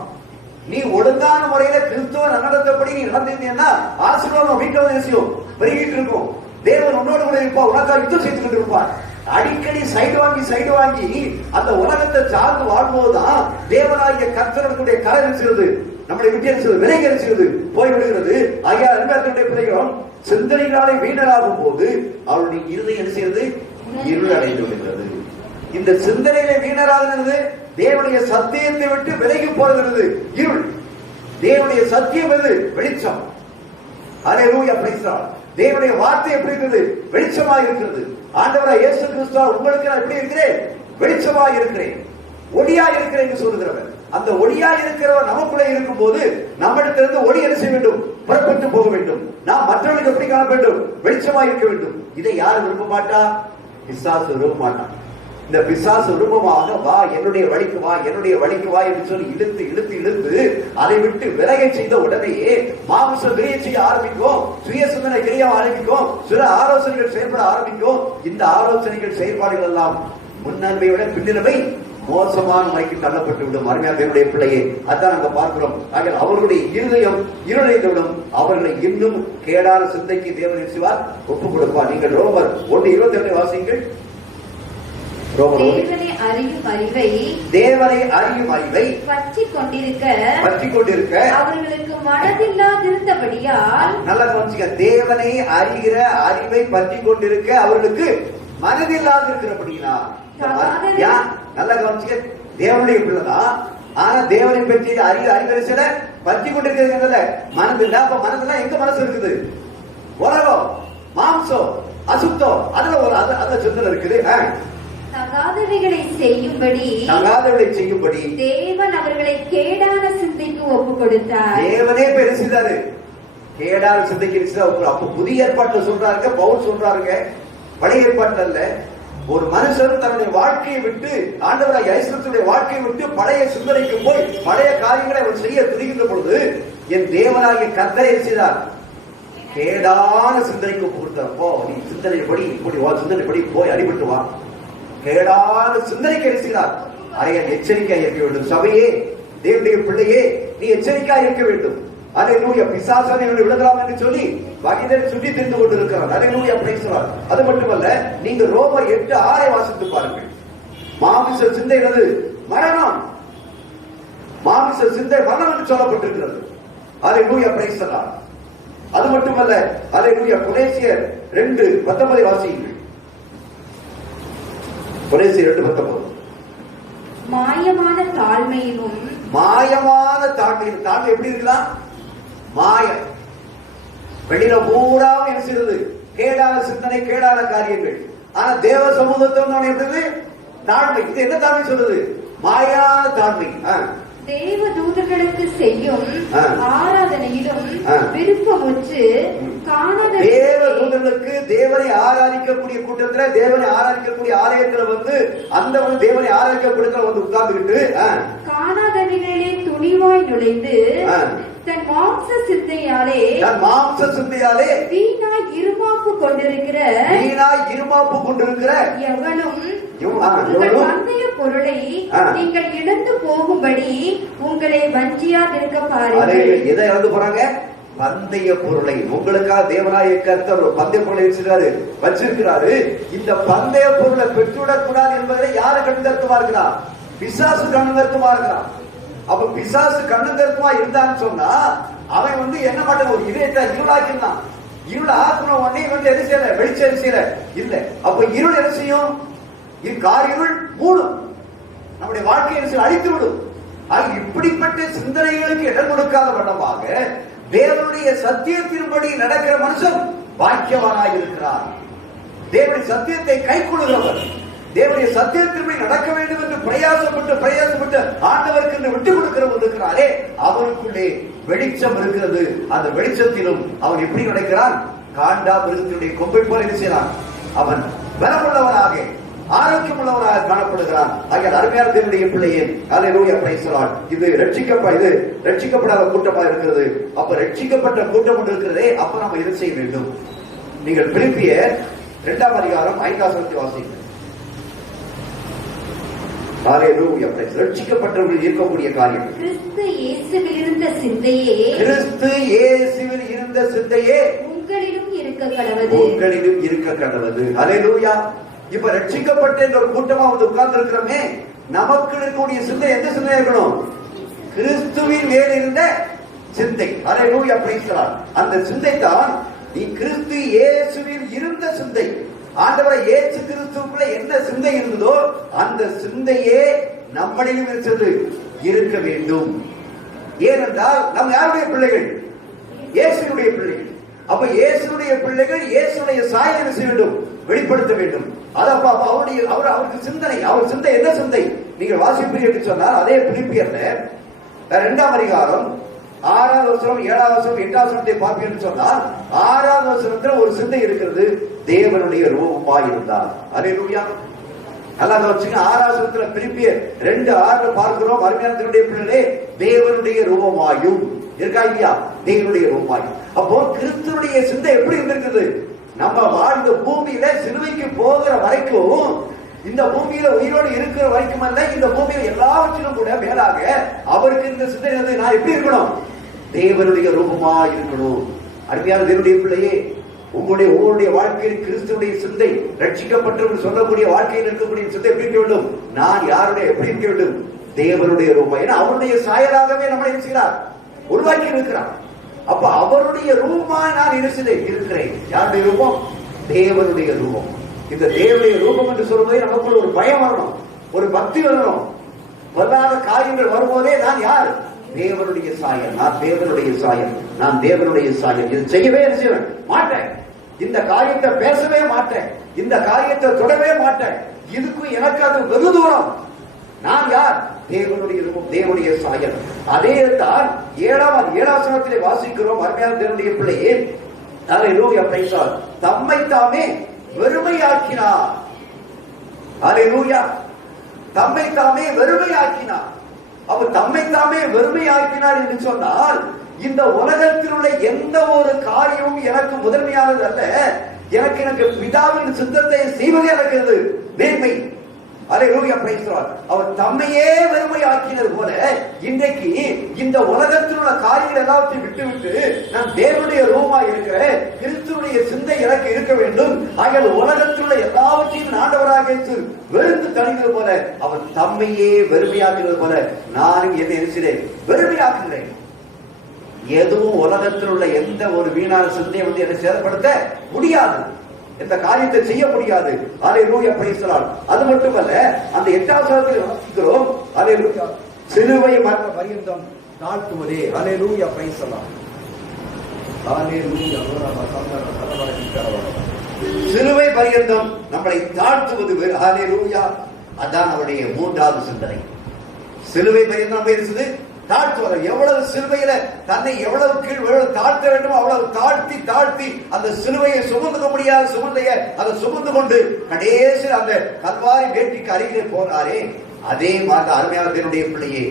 நீ ஒழுங்கான முறையில கிறிஸ்துவ நன்னடத்தைப்படி நீ நடந்தீங்கன்னா ஆசீர்வாதம் வீட்டில் நிச்சயம் பெருகிட்டு இருக்கும். தேவன் உன்னோடு கூட இருப்பான், உனக்காக யுத்தம் செய்து கொண்டு இருப்பார். அடிக்கடி சைடு வாங்கி அந்த உலகத்தை சார்ந்து வாழ்வோதுதான் தேவனாகிய கர்த்தருடைய கரை இருக்கிறது, நம்மளை விட்டு இருக்கிறது, விலகி இருக்கிறது, போய்விடுகிறது. ஐயா, அன்பர்களுடைய பிள்ளைகளும் சிந்தனைகளாலே வீணராகும் போது அவருடைய இருதயம் என்ன செய்யறது? இருளடைந்து விடுகிறது. இந்த சிந்தனையில வீணராகிறது தேவனுடைய சத்தியத்தை விட்டு விலகி போகிறது இருள். தேவனுடைய சத்தியம் எது? வெளிச்சம். ஹல்லேலூயா, பிரைஸ் தி லார்ட். தேவனுடைய வார்த்தை எப்படி இருக்கிறது? வெளிச்சமாக இருக்கிறது. ஆண்டவராகிய இயேசு கிறிஸ்து உங்களுக்கு நான் எப்படி இருக்கிறேன்? வெளிச்சமாக இருக்கிறேன், ஒளியாக இருக்கிறேன் என்று சொல்லுகிறவர். அந்த ஒளியாக இருக்கிறவர் நமக்குள்ளே இருக்கும் போது நம்மிடத்திலிருந்து ஒளி என்ன செய்ய வேண்டும்? புறப்பட்டு போக வேண்டும். நாம் மற்றவர்களுக்கு எப்படி காண வேண்டும்? வெளிச்சமாக இருக்க வேண்டும். இதை யாரும் விரும்ப மாட்டா? பிசாசு விரும்ப மாட்டான். இந்த பிசாசு விருப்பமாக வா, என்னுடைய வழிக்கு வா, என்னுடைய வழிக்கு வா என்று சொல்லி இழுத்து அதை விட்டு விலக செய்த உடனேயே மாமிசம் கிரியை செய்ய ஆரம்பிக்கும், சுய சிந்தனை கிரிய ஆரம்பிக்கும், சில ஆலோசனைகள் செயல்பட ஆரம்பிக்கும். இந்த ஆலோசனைகள் செயல்பாடுகள் எல்லாம் முன்னன்மையோட பின்னிலைமை மோசமான முறைக்கு தள்ளப்பட்டு விடும். அருமையான தேவனுடைய பிள்ளையே, அதான் நாங்க பார்க்கிறோம். அவர்களுடைய இருதயம் இருளைந்துவிடும், அவர்களை இன்னும் கேடான சிந்தைக்கு தேவன் நிச்சயமார் ஒப்புக் கொடுப்பார். நீங்கள் ரோமர் 1:22 வாசிங்கள். தேவனை அறியும் அறிவை பற்றிக் கொண்டிருக்க அவர்களுக்கு மனதில்லாதிருந்தபடியால், நல்ல கவனிச்சுங்க, தேவனை அறிகிற அறிவை பற்றி கொண்டிருக்க அவர்களுக்கு மனதில்லாது இருக்கிறபடியா. நல்ல கவனிச்சுங்க, தேவனுடைய பிள்ளைதான். ஆனா தேவனை பற்றி அறிவரிசல பற்றி கொண்டிருக்கிறது மனது இல்ல. அப்ப மனதுல எங்க மனசு இருக்குது? உலகம், மாம்சம், அசுத்தம், அதுல ஒரு அந்த சிந்தனை இருக்குது. தகாதவைகளை செய்யும்படி தேவன் அவர்களை கேடான சிந்தைக்கு ஒப்பு கொடுத்தார். தேவனே பெருசிதாரு, கேடான சிந்தைக்கு. அப்ப புதிய ஏற்பாட்டுல சொல்றாருங்க, பவுல் சொல்றாருங்க, பழைய ஏற்பாட்டுல இல்ல. ஒரு மனுஷன் தன்னுடைய வாழ்க்கையை விட்டு, ஆண்டவராகிய இயேசுவுடைய வாழ்க்கையை விட்டு பழைய சிந்தனைக்கு போய் பழைய காரியங்களை அவர் செய்ய துணிகின்ற பொழுது என் தேவனாகிய கர்த்தரை செய்தார் கேடான சிந்தனைக்கு ஒப்பு கொடுத்தார். போ, நீ சிந்தனைப்படி இப்படி வா, சிந்தனைப்படி போய் அடிபட்டு வா. கேடான சிந்தனைக்கு இருக்கிறார். அறைய எச்சரிக்கையாக இருக்க வேண்டும். சபையே, தேவனுடைய பிள்ளையே, நீ எச்சரிக்கையாக இருக்க வேண்டும். அல்லேலூயா. பிசாசானை விடுதலாம் என்று சொல்லி வகையை சுற்றி தெரிந்து கொண்டிருக்கிறார். அல்லேலூயா, பிரைஸ் தி லார்ட். அது மட்டுமல்ல, நீங்க ரோமர் 8:6 வாசித்து பாருங்கள். மாமிச சிந்தை மரணம், மாமிச சிந்தை மரணம் என்று சொல்லப்பட்டிருக்கிறது. அல்லேலூயா, பிரைஸ் தி லார்ட். அது மட்டுமல்ல, அல்லேலூயா, கொலோசியர் 2:19 வாசியுங்கள். கொலோசியர் 2:19. மாயமான தாழ்மையிலும் தாழ்மை எப்படி இருக்கலாம்? மாயம். வெளியில பூரா என்ன செய்யறது? கேடான சிந்தனை, கேடான காரியங்கள். ஆனா தேவ சமூகத்தோட இருந்தது தாழ்மை. இது என்ன தாழ்மை சொல்றது? மாயான தாழ்மை. தேவ தூதர்களுக்கு செய்யும் ஆராதனையிலும் விருப்பமுற்று காணாத தேவ தூதர்களுக்கு தேவனை ஆராதிக்கக்கூடிய கூட்டத்துல, தேவனை ஆராதிக்கக்கூடிய ஆலயத்துல வந்து அந்த தேவனை ஆராதிக்கக்கூடிய வந்து உட்கார்ந்துகிட்டு காணாதவைகளிலே துணிவாய் நுழைந்து தன் மாம்ச சிந்தையாலே வீணாய் இருமாப்பு கொண்டிருக்கிற எவனும் பந்தய பொருளை நீங்கள் இழந்து போகும்படி உங்களை வஞ்சியாதிருக்க பாருங்கள். எதை இழந்து போறாங்க? பந்தய பொருளை. உங்களுக்காக தேவனாய கர்த்தர் ஒரு பந்தய பொருளை வச்சிருக்கிறாரு. இந்த பந்தய பொருளை பெற்றுவிடக் கூடாது என்பதை யாரு கண்ணுதற்குமா இருக்கிறார்? பிசாசு கண்ணுதற்குமா இருக்கிறான். அப்ப பிசாசு கண்ணுதற்குமா இருந்தான்னு சொன்னா அவன் வந்து என்ன மாட்டான்? ஒரு இதயத்தை இருளாக்கினான். இருள் ஆக்குன உடனே வந்து எது செய்யல? வெளிச்சம் செய்யல இல்ல. அப்ப இருள் என்ன செய்யும்? காரிருள் மூடும், நம்முடைய வாழ்க்கையை அழித்து விடும். இப்படிப்பட்ட சிந்தனைகளுக்கு இடம் கொடுக்காத வண்ணமாக தேவனுடைய சத்தியத்தின்படி நடக்கிற மனுஷன் பாக்கியவானாக இருக்கிறார். தேவனுடைய சத்தியத்தை கை கொள்கிறவர், தேவனுடைய சத்தியத்தின்படி நடக்க வேண்டும் என்று பிரயாசப்பட்டு ஆண்டவருக்கு என்று விட்டுக் கொடுக்கிறவர் இருக்கிறாரே, அவருக்குள்ளே வெளிச்சம் இருக்கிறது. அந்த வெளிச்சத்திலும் அவன் எப்படி நடக்கிறான்? காண்டா மிருகத்தினுடைய கொம்பை போல என்ன செய்யறான்? அவன் பலமுள்ளவனாக, ஆரோக்கியம் உள்ளவராக காணப்படுகிறான். ஆகிய அருமையான தேவனுடைய பிள்ளையே, அல்லேலூயா, பிரைஸ் தி லார்ட். இது ரட்சிக்கப்படாத கூட்டமா இருக்கிறது. அப்ப ரட்சிக்கப்பட்ட கூட்டம் ஒன்று இருக்கிறதே, அப்ப நம்ம இதை செய்ய வேண்டும். நீங்கள் பிலிப்பியர் 2ஆம் அதிகாரம் 5ஆம் வசனத்தை வாசிங்க. அல்லேலூயா, பிரைஸ். ரட்சிக்கப்பட்டவர்கள் இருக்கக்கூடிய காரியம் கிறிஸ்து இயேசுவில் இருந்த சிந்தையே உங்களிலும் இருக்க கடவது. அல்லேலூயா. இப்ப ரட்சிக்கப்பட்ட ஒரு கூட்டமா வந்து உட்கார்ந்து இருக்கிறோமே, நமக்கு இருக்கக்கூடிய சிந்தை எந்த சிந்தையா இருக்கணும்? கிறிஸ்துவின் மேல் இருந்த சிந்தை. அல்லேலூயா, பிரைஸ் தி லார்ட். அந்த சிந்தை தான் நீ கிறிஸ்து இயேசுவில் இருந்த சிந்தை. ஆண்டவரை இயேசு கிறிஸ்துவுக்குள்ள என்ன சிந்தை இருந்ததோ அந்த சிந்தையே நம்மளிலும் இருக்க வேண்டும். ஏனென்றால் நம்ம யாருடைய பிள்ளைகள்? இயேசுடைய பிள்ளைகள். அப்ப இயேசுடைய பிள்ளைகள் இயேசுடைய சாயலை செய்ய வேண்டும், வெளிப்படுத்த வேண்டும். அதப்பா அவருக்கு சிந்தனை, அவர் சிந்தை என்ன சிந்தை? நீங்கள் வாசிப்பீர்கள் என்று சொன்னால் அதே பிலிப்பியர்ல 2ஆம் அதிகாரம் 6ஆம் வசனம் 7ஆம் வசனம் 8ஆம் வசனத்தை பார்ப்பீர்கள் சொன்னால் 6ஆம் வசனத்தில் ஒரு சிந்தை இருக்கிறது, தேவனுடைய ரூபமாய் இருந்தார். அல்லேலூயா. நல்லா வச்சுங்க. 6ஆம் வசனத்தில் பிலிப்பியர் 2:6 பார்க்கிறோம், அருமையான தேவனுடைய பிள்ளைகளே, தேவனுடைய ரூபமாயும் இருக்கா இல்லையா? தேவனுடைய ரூபமாயும். அப்போ கிறிஸ்துவுடைய சிந்தை எப்படி இருந்திருக்குது? நம்ம வாழ்ந்த பூமியில சிலுவைக்கு போகிற வரைக்கும், இந்த பூமியில உயிரோடு இருக்கிற வரைக்கும் அல்ல, இந்த பூமியில எல்லாவற்றிலும் கூட மேலாக அவருக்கு இந்த சிந்தனை நான் எப்படி இருக்கணும்? தேவனுடைய ரூபமா இருக்கணும். அருமையான தேவனுடைய பிள்ளையே, ஒவ்வொருடைய வாழ்க்கையில் கிறிஸ்துடைய சிந்தை, ரட்சிக்கப்பட்டவர்கள் சொல்லக்கூடிய வாழ்க்கையில் இருக்கக்கூடிய சிந்தை எப்படி இருக்க வேண்டும்? நான் யாருடைய எப்படி இருக்க வேண்டும்? தேவனுடைய ரூபம். ஏன்னா அவருடைய சாயலாகவே நம்மளை இருக்கிறார், உருவாக்கி இருக்கிறார். அப்ப அவருடைய ரூபமா நான் இருக்கிறேன். யாருடைய ரூபம்? தேவனுடைய ரூபம். இந்த தேவனுடைய ரூபம் என்று சொல்லும்போது நமக்குள்ள ஒரு பயம் வரணும், ஒரு பக்தி வரணும். பொல்லாத காரியங்கள் வரும்போதே நான் யார்? தேவனுடைய சாயல். நான் தேவனுடைய சாயல், நான் தேவனுடைய சாயல். இது செய்யவே செய்வேன் மாட்டேன், இந்த காரியத்தை பேசவே மாட்டேன், இந்த காரியத்தை தொடவே மாட்டேன். இதுக்கும் எனக்கு அது வெகு தூரம். நான் யார்? தேவனுடைய ரூபம், தேவனுடைய சாயல். அதே தான் 7ஆம் வசனத்திலே வாசிக்கிறோம். அருமையான தேவனுடைய பிள்ளையே, அல்லேலூயா, பிரைஸ் தி லார்ட். தம்மை தாமே வெறுமையாக்கினார். அல்லேலூயா. தம்மை தாமே வெறுமையாக்கினார். அப்ப தம்மை தாமே வெறுமையாக்கினார் என்று சொன்னால், இந்த உலகத்தில் உள்ள எந்த ஒரு காரியமும் எனக்கு முதன்மையானது அல்ல. எனக்கு பிதாவின் சித்தத்தை செய்வதே எனக்கு மேன்மை. அல்லேலூயா, பிரைஸ் தி லார்ட். அவர் தம்மையே வெறுமையாக்கினது போல இன்றைக்கு இந்த உலகத்தில் உள்ள காரியங்கள் எல்லாவற்றையும் விட்டுவிட்டு நான் தேவனுடைய ரூபமாய் இருக்கிறேன், கிறிஸ்துவுடைய சிந்தை எனக்கு இருக்க வேண்டும். ஆகிய உலகத்தில் உள்ள எல்லாவற்றையும் ஆண்டவராக வெறுத்து தணிந்தது போல அவர் தம்மையே வெறுமையாக்குகிறது போல நானும் என்ன இருக்கிறேன்? வெறுமையாக்குகிறேன். எதுவும் உலகத்தில் உள்ள எந்த ஒரு வீணான சிந்தையை வந்து என்னை சேதப்படுத்த முடியாது, எந்த காரியத்தை செய்ய முடியாது. அல்லேலூயா, பிரைஸ் தி லார்ட். அது மட்டுமல்ல, அந்த 8ஆம் வசனத்தில் வாசிக்கிறோம், அல்லேலூயா, சிலுவை மரண பரியந்தம் தாழ்த்துவதே. அல்லேலூயா, பிரைஸ் தி லார்ட். சிலுவை பரியந்தம் நம்மளை தாழ்த்துவது. ஹல்லேலூயா. அதான் அவருடைய மூன்றாவது சிந்தனை. சிலுவை பரியந்தம் நம்ம இருக்குது தாழ்த்துவது. எவ்வளவு சிலுவையில தன்னை எவ்வளவு கீழ் தாழ்த்த வேண்டும் அவ்வளவு தாழ்த்தி தாழ்த்தி அந்த சிலுவையை சுமந்துக்க முடியாத சுமந்தைய அதை சுமந்து கொண்டு கடைசியில் அந்த கல்வாரி வேட்டிக்கு அருகிலே போனாரே, அதே மாதிரி அருமையான தேவனுடைய பிள்ளையே,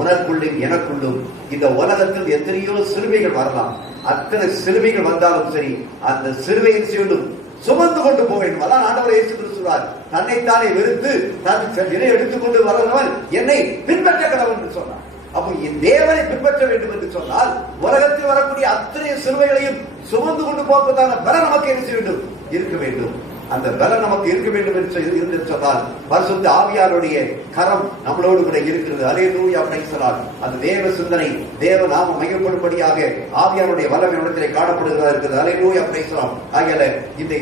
உனக்குள்ளும் எனக்குள்ளும் இந்த உலகத்தில் எத்தனையோ சிலுவைகள் வரலாம். அத்தனை சிலுவைகள் வந்தாலும் சரி, அந்த சிலுவையை செய்யணும் சுமந்து கொண்டு போக வேண்டும். அதான் ஆண்டவர் இயேசு கிறிஸ்து சொல்றார், தன்னைத்தானே வெறுத்து தன் எடுத்துக்கொண்டு வரவன் என்னை பின்பற்ற கடவுள் என்று சொன்னார். அப்போ தேவனை பின்பற்ற வேண்டும் என்று சொன்னால் உலகத்தில் வரக்கூடிய அத்தனை சிலுவைகளையும் சுமந்து கொண்டு போவதான பலம் நமக்கு என்ன செய்ய வேண்டும்? இருக்க வேண்டும். அந்த பலம் நமக்கு இருக்க வேண்டும் என்று சொன்னால் பரிசுத்த ஆவியாருடைய கரம் நம்மளோடு கூட இருக்கிறது. அல்லேலூயா அப்படின்னு சொன்னால் அந்த தேவ சிந்தனை தேவ நாம மையப்படும்படியாக ஆவியாருடைய வல்லமை இடத்திலே காணப்படுகிறதா இருக்குது. அல்லேலூயா அப்படின்னு சொல்லலாம். ஆகையால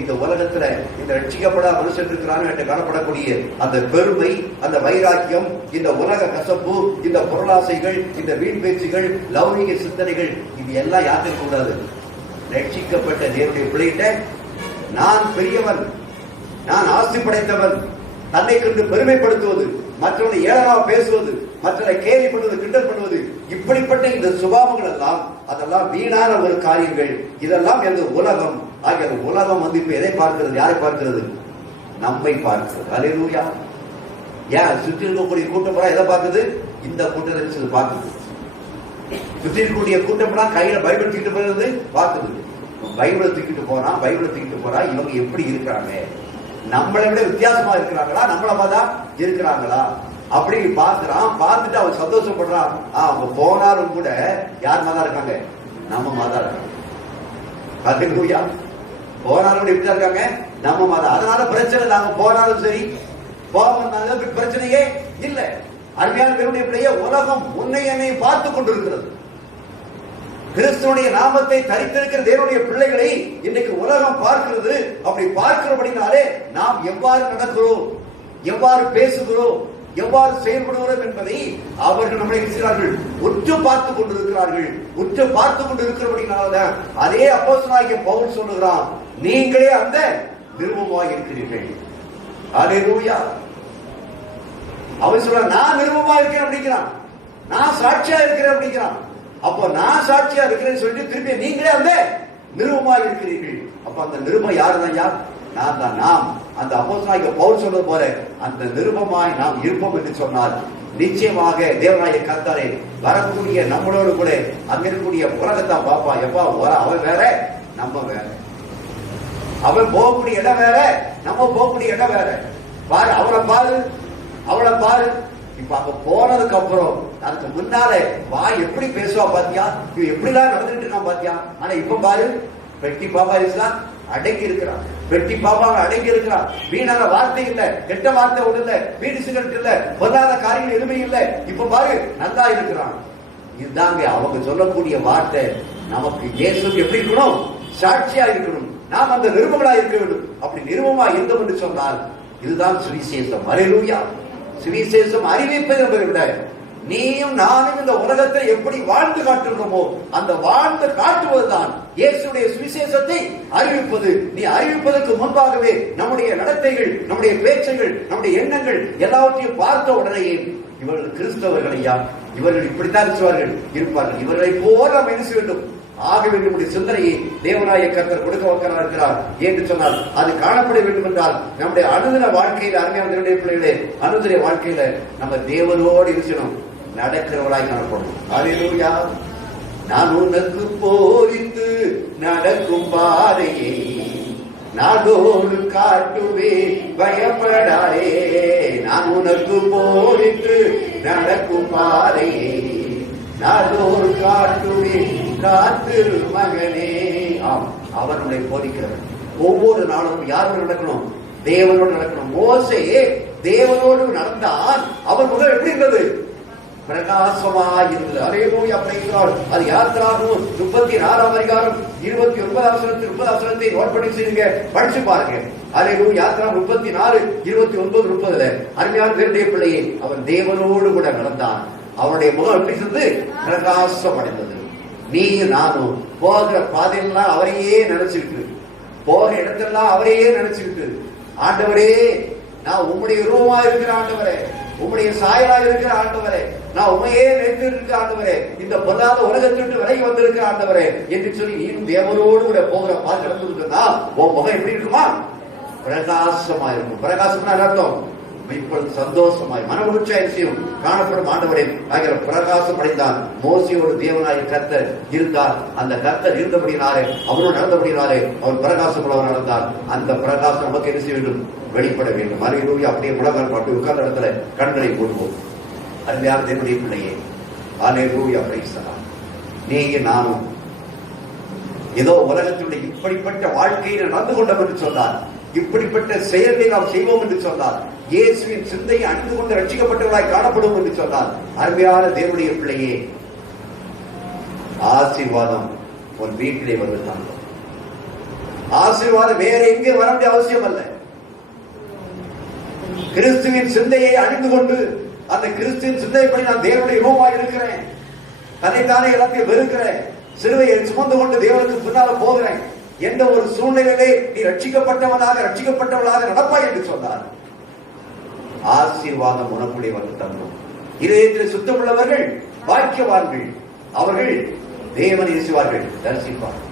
இந்த உலகத்துல இந்த ரட்சிக்கப்படாத மனுஷன் இருக்கிறாங்க என்று காணப்படக்கூடிய அந்த பெருமை, அந்த வைராக்கியம், இந்த உலக கசப்பு, இந்த பொருளாசைகள், இந்த வீண் பேச்சுகள், லௌகிக சிந்தனைகள், இது எல்லாம் யாருக்கும் கூடாது. ரட்சிக்கப்பட்ட தேவனுடைய பிள்ளைகிட்ட நான் பெரியவன், நான் ஆசி படைத்தவன், தன்னை கண்டு பெருமைப்படுத்துவது, மற்றவனை ஏளனமாக பேசுவது, மற்றவரை கேலி பண்ணுவது, கிண்டல் பண்ணுவது, இப்படிப்பட்ட இந்த சுபாவங்கள் எல்லாம் அதெல்லாம் வீணான ஒரு காரியங்கள். இதெல்லாம் எந்த உலகம். ஆகிய உலகம் இப்ப எதை பார்க்கிறது? யாரை பார்க்கிறது? நம்மை பார்க்கிறது. அல்லேலூயா. ஏன் சுற்றி இருக்கக்கூடிய கூட்டம் எதை பார்க்குது? இந்த கூட்டத்தை பார்க்குது. சுற்றி இருக்கக்கூடிய கூட்டம் கையில பைபிள் தூக்கிட்டு போறது பார்க்குது. பைபிளை தூக்கிட்டு போனா இவங்க எப்படி இருக்கிறாங்க? நம்மளை விட வித்தியாசமா இருக்கிறாங்களா? நம்மள மாதிரிதான் இருக்கிறாங்களா? அப்படி பார்க்கிறான். பார்த்துட்டு அவன் சந்தோஷப்படுறான். அவங்க போனாலும் கூட யார் மாதிரிதான் இருக்காங்க? நம்ம மாதிரிதான் இருக்காங்க. அல்லேலூயா. போனாலும் கூட இப்படிதான் இருக்காங்க, நம்ம மாதிரி. அதனால பிரச்சனை. நாங்க போனாலும் சரி, போக பிரச்சனையே இல்லை. அருமையான பேருடைய பிள்ளையே, உலகம் உன்னை என்னை பார்த்து கொண்டிருக்கிறது. கிறிஸ்துவனுடைய நாமத்தை தரித்திருக்கிற தேவனுடைய பிள்ளைகளை இன்னைக்கு உலகம் பார்க்கிறது. அப்படி பார்க்கிறபடினாலே நாம் எவ்வாறு நடக்கிறோம், எவ்வாறு பேசுகிறோம், எவ்வாறு செயல்படுகிறோம் என்பதை அவர்கள் நம்மளை இருக்கிறார்கள் உற்று பார்த்துக் கொண்டிருக்கிறார்கள். உற்று பார்த்துக் கொண்டிருக்கிறபடினால அதே அப்போஸ்தலனாகிய பவுல் சொல்லுகிறான், நீங்களே அந்த நிருபமாக இருக்கிறீர்கள். அல்லேலூயா. அவன் சொல்ற, நான் நிருபமா இருக்கிறேன் அப்படிங்கிறான், நான் சாட்சியா இருக்கிறேன் அப்படிங்கிறான். அப்போ நான் சாட்சியா இருக்கிறேன்னு சொல்லிட்டு திருப்பி நீங்களே அந்த நிருபமா இருக்கிறீர்கள். அப்ப அந்த நிருபம் யாருதான்? யார்? நான் தான். நாம் அந்த அப்போஸ்தலனாகிய பவுல் சொல்றது போல அந்த நிருபமாய் நாம் இருப்போம் என்று சொன்னால் நிச்சயமாக தேவனாகிய கர்த்தரே வரக்கூடிய நம்மளோடு கூட அங்க இருக்கக்கூடிய உலகத்தான் பாப்பா. எப்பா அவன் வேற, நம்ம வேற. அவன் போகக்கூடிய இடம் வேற, நம்ம போகக்கூடிய இடம் வேற. பாரு, அவளை பாரு, அவளை பாரு. இப்ப அங்க போனதுக்கு அப்புறம் அதுக்கு முன்னாலே எப்படி பேசுவா பாத்தியா, இவன் எப்படிலாம் நடந்துட்டு இருக்கான் பாத்தியா. ஆனா இப்ப பாரு, பெட்டி பாப்பா இருக்கலாம் அடங்கி இருக்கிறான். பெட்டி பாப்பா அடங்கி இருக்கிறான். வீணான வார்த்தை இல்ல, கெட்ட வார்த்தை ஒண்ணு இல்ல, வீடு சிகரெட் இல்ல, பொருளாத காரியங்கள் எதுவுமே இல்ல. இப்ப பாரு, நல்லா இருக்கிறான். இதுதாங்க அவங்க சொல்லக்கூடிய வார்த்தை. நமக்கு இயேசுக்கு எப்படி இருக்கணும்? சாட்சியா இருக்கணும். நாம் அந்த நிருபங்களா இருக்க வேண்டும். அப்படி நிருபமா இருந்தோம் என்று சொன்னால் இதுதான் சுவிசேஷம். அல்லேலூயா. சுவிசேஷம் அறிவிப்பதை விட நீயும் நானும் இந்த உலகத்தில் எப்படி வாழ்ந்து காட்டுகிறோமோ அந்த வாழ்ந்து காட்டுவதுதான் இயேசுடைய சுவிசேஷத்தை அறிவிப்பது. நீ அறிவிப்பதற்கு முன்பாகவே நம்முடைய நடத்தைகள், நம்முடைய பேச்சுகள், நம்முடைய எண்ணங்கள் எல்லாவற்றையும் பார்த்த உடனேயே இவர்கள் கிறிஸ்தவர்களையா, இவர்கள் இப்படித்தான் இருப்பார்கள், இவர்களை போல நாம் என்ன செய்ய வேண்டும்? ஆக வேண்டும். சிந்தனையை தேவனாய கர்த்தர் கொடுக்க வைக்கிறார் இருக்கிறார் என்று சொன்னால் அது காணப்பட வேண்டும் என்றால் நம்முடைய அனுதின வாழ்க்கையில, அருமையான தேவனுடைய பிள்ளைகளே, அனுதின வாழ்க்கையில நம்ம தேவனோடு இருக்கணும், நடக்கிறவளாய் காணப்படும். அல்லேலூயா. நான் உனக்கு போதித்து நடக்கும் பாதையை நாடோடு காட்டுவே, பயப்படாதே. நான் உனக்கு போதித்து நடக்கும் பாதையை நாடோடு காட்டுவே, காத்திரு மகனே. ஆம், அவர்களை போதிக்கிறவர். ஒவ்வொரு நாளும் யாரோடு நடக்கணும்? தேவனோடு நடக்கணும். மோசே தேவனோடு நடந்தான். அவர் முகம் எப்படி இருந்தது? பிரகாசமாய் இருந்தது. அல்லேலூயா. அது யாத்திராகமம் 34ஆம் அதிகாரம் 29 நோட் பண்ணி செய்யுங்க, படிச்சு பாருங்க. அல்லேலூயா. யாத்திராகமம் 34, 29, 30 அருமையான தேவனுடைய பிள்ளையை அவன் தேவனோடு கூட நடந்தான். அவனுடைய முகம் எப்படி இருந்தது? பிரகாசம் அடைந்தது. நீ நானும் போகிற பாதையெல்லாம் அவரையே நினைச்சுக்கிட்டு, போகிற இடத்தெல்லாம் அவரையே நினைச்சுக்கிட்டு, ஆண்டவரே நான் உம்முடைய உருவமா இருக்கிற ஆண்டவரே, உம்முடைய சாயலா இருக்கிற ஆண்டவரே, நான் உண்மையே நினைத்து இருக்கிற ஆண்டவரே, இந்த பொல்லாத உலகத்திற்கு விலகி வந்திருக்கிற ஆண்டவரே என்று சொல்லி நீயும் தேவனோடு கூட போகிற பாதை நடந்துருக்குன்னா உன் முகம் எப்படி இருக்குமா? பிரகாசமா இருக்கும். பிரகாசம்னா அர்த்தம் இப்பொழுது சந்தோஷமாய் மன உற்சாகம் காணப்படும் ஆண்டவரே ஆகிற பிரகாசம் அடைந்தான். மோசையோடு தேவனாய் கர்த்தர் இருந்தார். அந்த கர்த்தர் இருந்தபடினாலே, அவனோடு நடந்தபடினாலே அவன் பிரகாசம் உள்ளவர் நடந்தான். அந்த பிரகாசம் நமக்கு என்ன செய்ய வேண்டும்? வெளிப்பட வேண்டும். அருகிலூயா அப்படியே முழங்கால் பாட்டு உட்கார்ந்த இடத்துல கண்களை போடுவோம். அருமையான தேவனுடைய பிள்ளையே, அல்லேலூயா, பிரைஸ் தி லார்ட். நீங்க நானும் ஏதோ உலகத்தினுடைய இப்படிப்பட்ட வாழ்க்கையில் நடந்து கொண்டோம் என்று சொன்னார், இப்படிப்பட்ட செயல்களை நாம் செய்வோம் என்று சொன்னார், இயேசுவின் சிந்தையை அணிந்து கொண்டு ரட்சிக்கப்பட்டவர்களாய் காணப்படும் என்று சொன்னார். அருமையான தேவனுடைய பிள்ளையே, ஆசீர்வாதம் உன் வீட்டிலே வந்து தாங்கும். ஆசீர்வாதம் வேற எங்கே வர வேண்டிய அவசியம் அல்ல. கிறிஸ்துவின் சிந்தையை அணிந்து கொண்டு, அந்த கிறிஸ்துவின் சிந்தைப்படி நான் தேவனுடைய ரூபாய் இருக்கிறேன், தன்னைத்தானே எல்லாத்தையும் வெறுக்கிறேன், சிலுவையை சுமந்து கொண்டு தேவனுக்கு பின்னால போகிறேன் என்ற ஒரு சூழ்நிலையிலே நீ ரட்சிக்கப்பட்டவளாக நடப்பாய் என்று சொன்னார். ஆசீர்வாதம் உனக்குள்ளே வந்து தங்கும். இதயத்தில் சுத்தமுள்ளவர்கள் பாக்கியவான்கள், அவர்கள் தேவனை இயேசுவார்கள், தரிசிப்பார்கள்.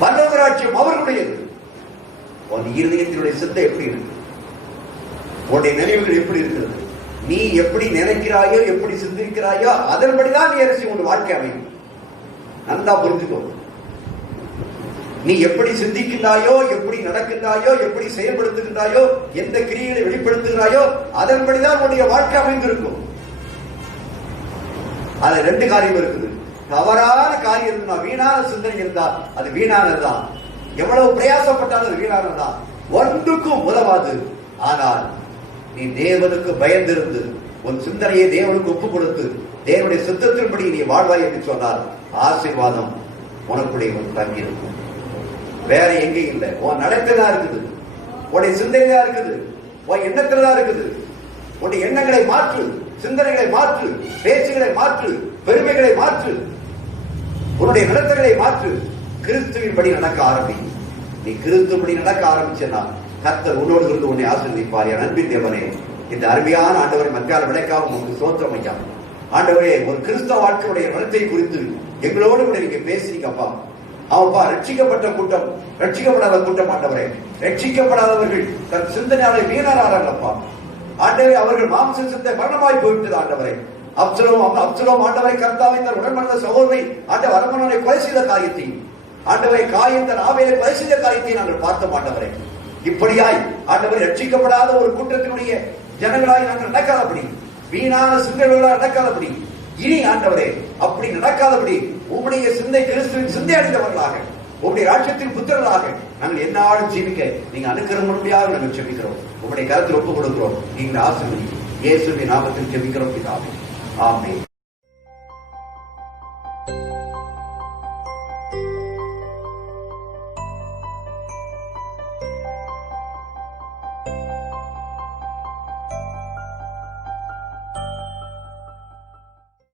பரலோக ராஜ்யம் அவர்களுடையது. உன் இருதயத்தினுடைய சிந்தை எப்படி இருக்கு? உன்னுடைய நினைவுகள் எப்படி இருக்கிறது? நீ எப்படி நினைக்கிறாயோ, எப்படி சிந்திக்கிறாயோ அதன்படிதான் நீ அரசி உன் வாழ்க்கை அமையும். நல்லா புரிஞ்சுக்கோ. நீ எப்படி சிந்திக்கின்றாயோ, எப்படி நடக்கின்றாயோ, எப்படி செயல்படுத்துகின்றாயோ, எந்த கிரியைகளை வெளிப்படுத்துகிறாயோ அதன்படிதான் உன்னுடைய வாழ்க்கை அமைந்திருக்கும். அதுல ரெண்டு காரியம் இருக்குது. தவறான காரியம் இருந்தா, வீணான சிந்தனை இருந்தா அது வீணானதுதான். எவ்வளவு பிரயாசப்பட்டாலும் அது வீணானதுதான், ஒன்றுக்கும் உதவாது. ஆனால் நீ தேவனுக்கு பயந்திருந்து உன் சிந்தனையை தேவனுக்கு ஒப்புக் கொடுத்து தேவனுடைய சித்தத்தின்படி நீ வாழ்வாய் என்று சொன்னால் ஆசீர்வாதம் உனக்குடைய தங்கியிருக்கும். வேற எங்கேயும் இல்லை. உன் நடத்தைதான் இருக்குது, உன்னுடைய சிந்தனைதான் இருக்குது, உன் எண்ணத்தில்தான் இருக்குது. உன்னுடைய எண்ணங்களை மாற்று, சிந்தனைகளை மாற்று, பேச்சுகளை மாற்று, பெருமைகளை மாற்று, உன்னுடைய நடத்தைகளை மாற்று. கிறிஸ்துவின் படி நடக்க ஆரம்பி. நீ கிறிஸ்துவபடி நடக்க ஆரம்பிச்சா கர்த்தர் உன்னோடு இருந்து உன்னை ஆசீர்வதிப்பார். என் அன்பின் தேவனே, இந்த அருமையான ஆண்டவரை மத்தியால விடைக்காக உங்களுக்கு சோத்திரம் ஐயா. ஆண்டவரே, ஒரு கிறிஸ்தவ வாழ்க்கையுடைய நடத்தை குறித்து எங்களோடு கூட நீங்க பேசுறீங்கப்பா. அவப்பா ரட்சிக்கப்பட்ட கூட்டம், ரட்சிக்கப்படாத கூட்டம் ஆண்டவரே, ரட்சிக்கப்படாதவர்கள் தன் சிந்தனையாலே வீணரார்களப்பா. ஆண்டவரே, அவர்கள் மாம்ச சிந்தை மரணமாய் போய்விட்டது ஆண்டவரே. அப்சலோம் ஆண்டவரை கர்த்தாவை தன் உடன்மனத சகோதரை ஆண்டவர் அரமனை கொலை செய்த காரியத்தை, ஆண்டவரை காயம் தன் ஆவேலை கொலை செய்த காரியத்தை நாங்கள் பார்த்தோம் ஆண்டவரை. இப்படியாய் ஆண்டவரை ரட்சிக்கப்படாத ஒரு கூட்டத்தினுடைய ஜனங்களாய் நாங்கள் நடக்காதபடி, வீணான சிந்தனைகளால் நடக்காதபடி, இனி ஆண்டவரே அப்படி நடக்காதபடி உம்முடைய சிந்தை கிறிஸ்துவின் சிந்தை அடைந்தவர்களாக, உம்முடைய ராஜ்யத்தின் புத்திரர்களாக நாங்கள் எந்நாளும் ஜீவிக்க நீங்க அனுக்கிரகம் முடியாது நாங்கள் ஜெபிக்கிறோம். உம்முடைய கருத்தில் ஒப்புக் கொடுக்கிறோம். நீங்கள் ஆசீர்வதி. இயேசுவின் நாமத்தில் ஜெபிக்கிறோம் பிதாவே. ஆமென்.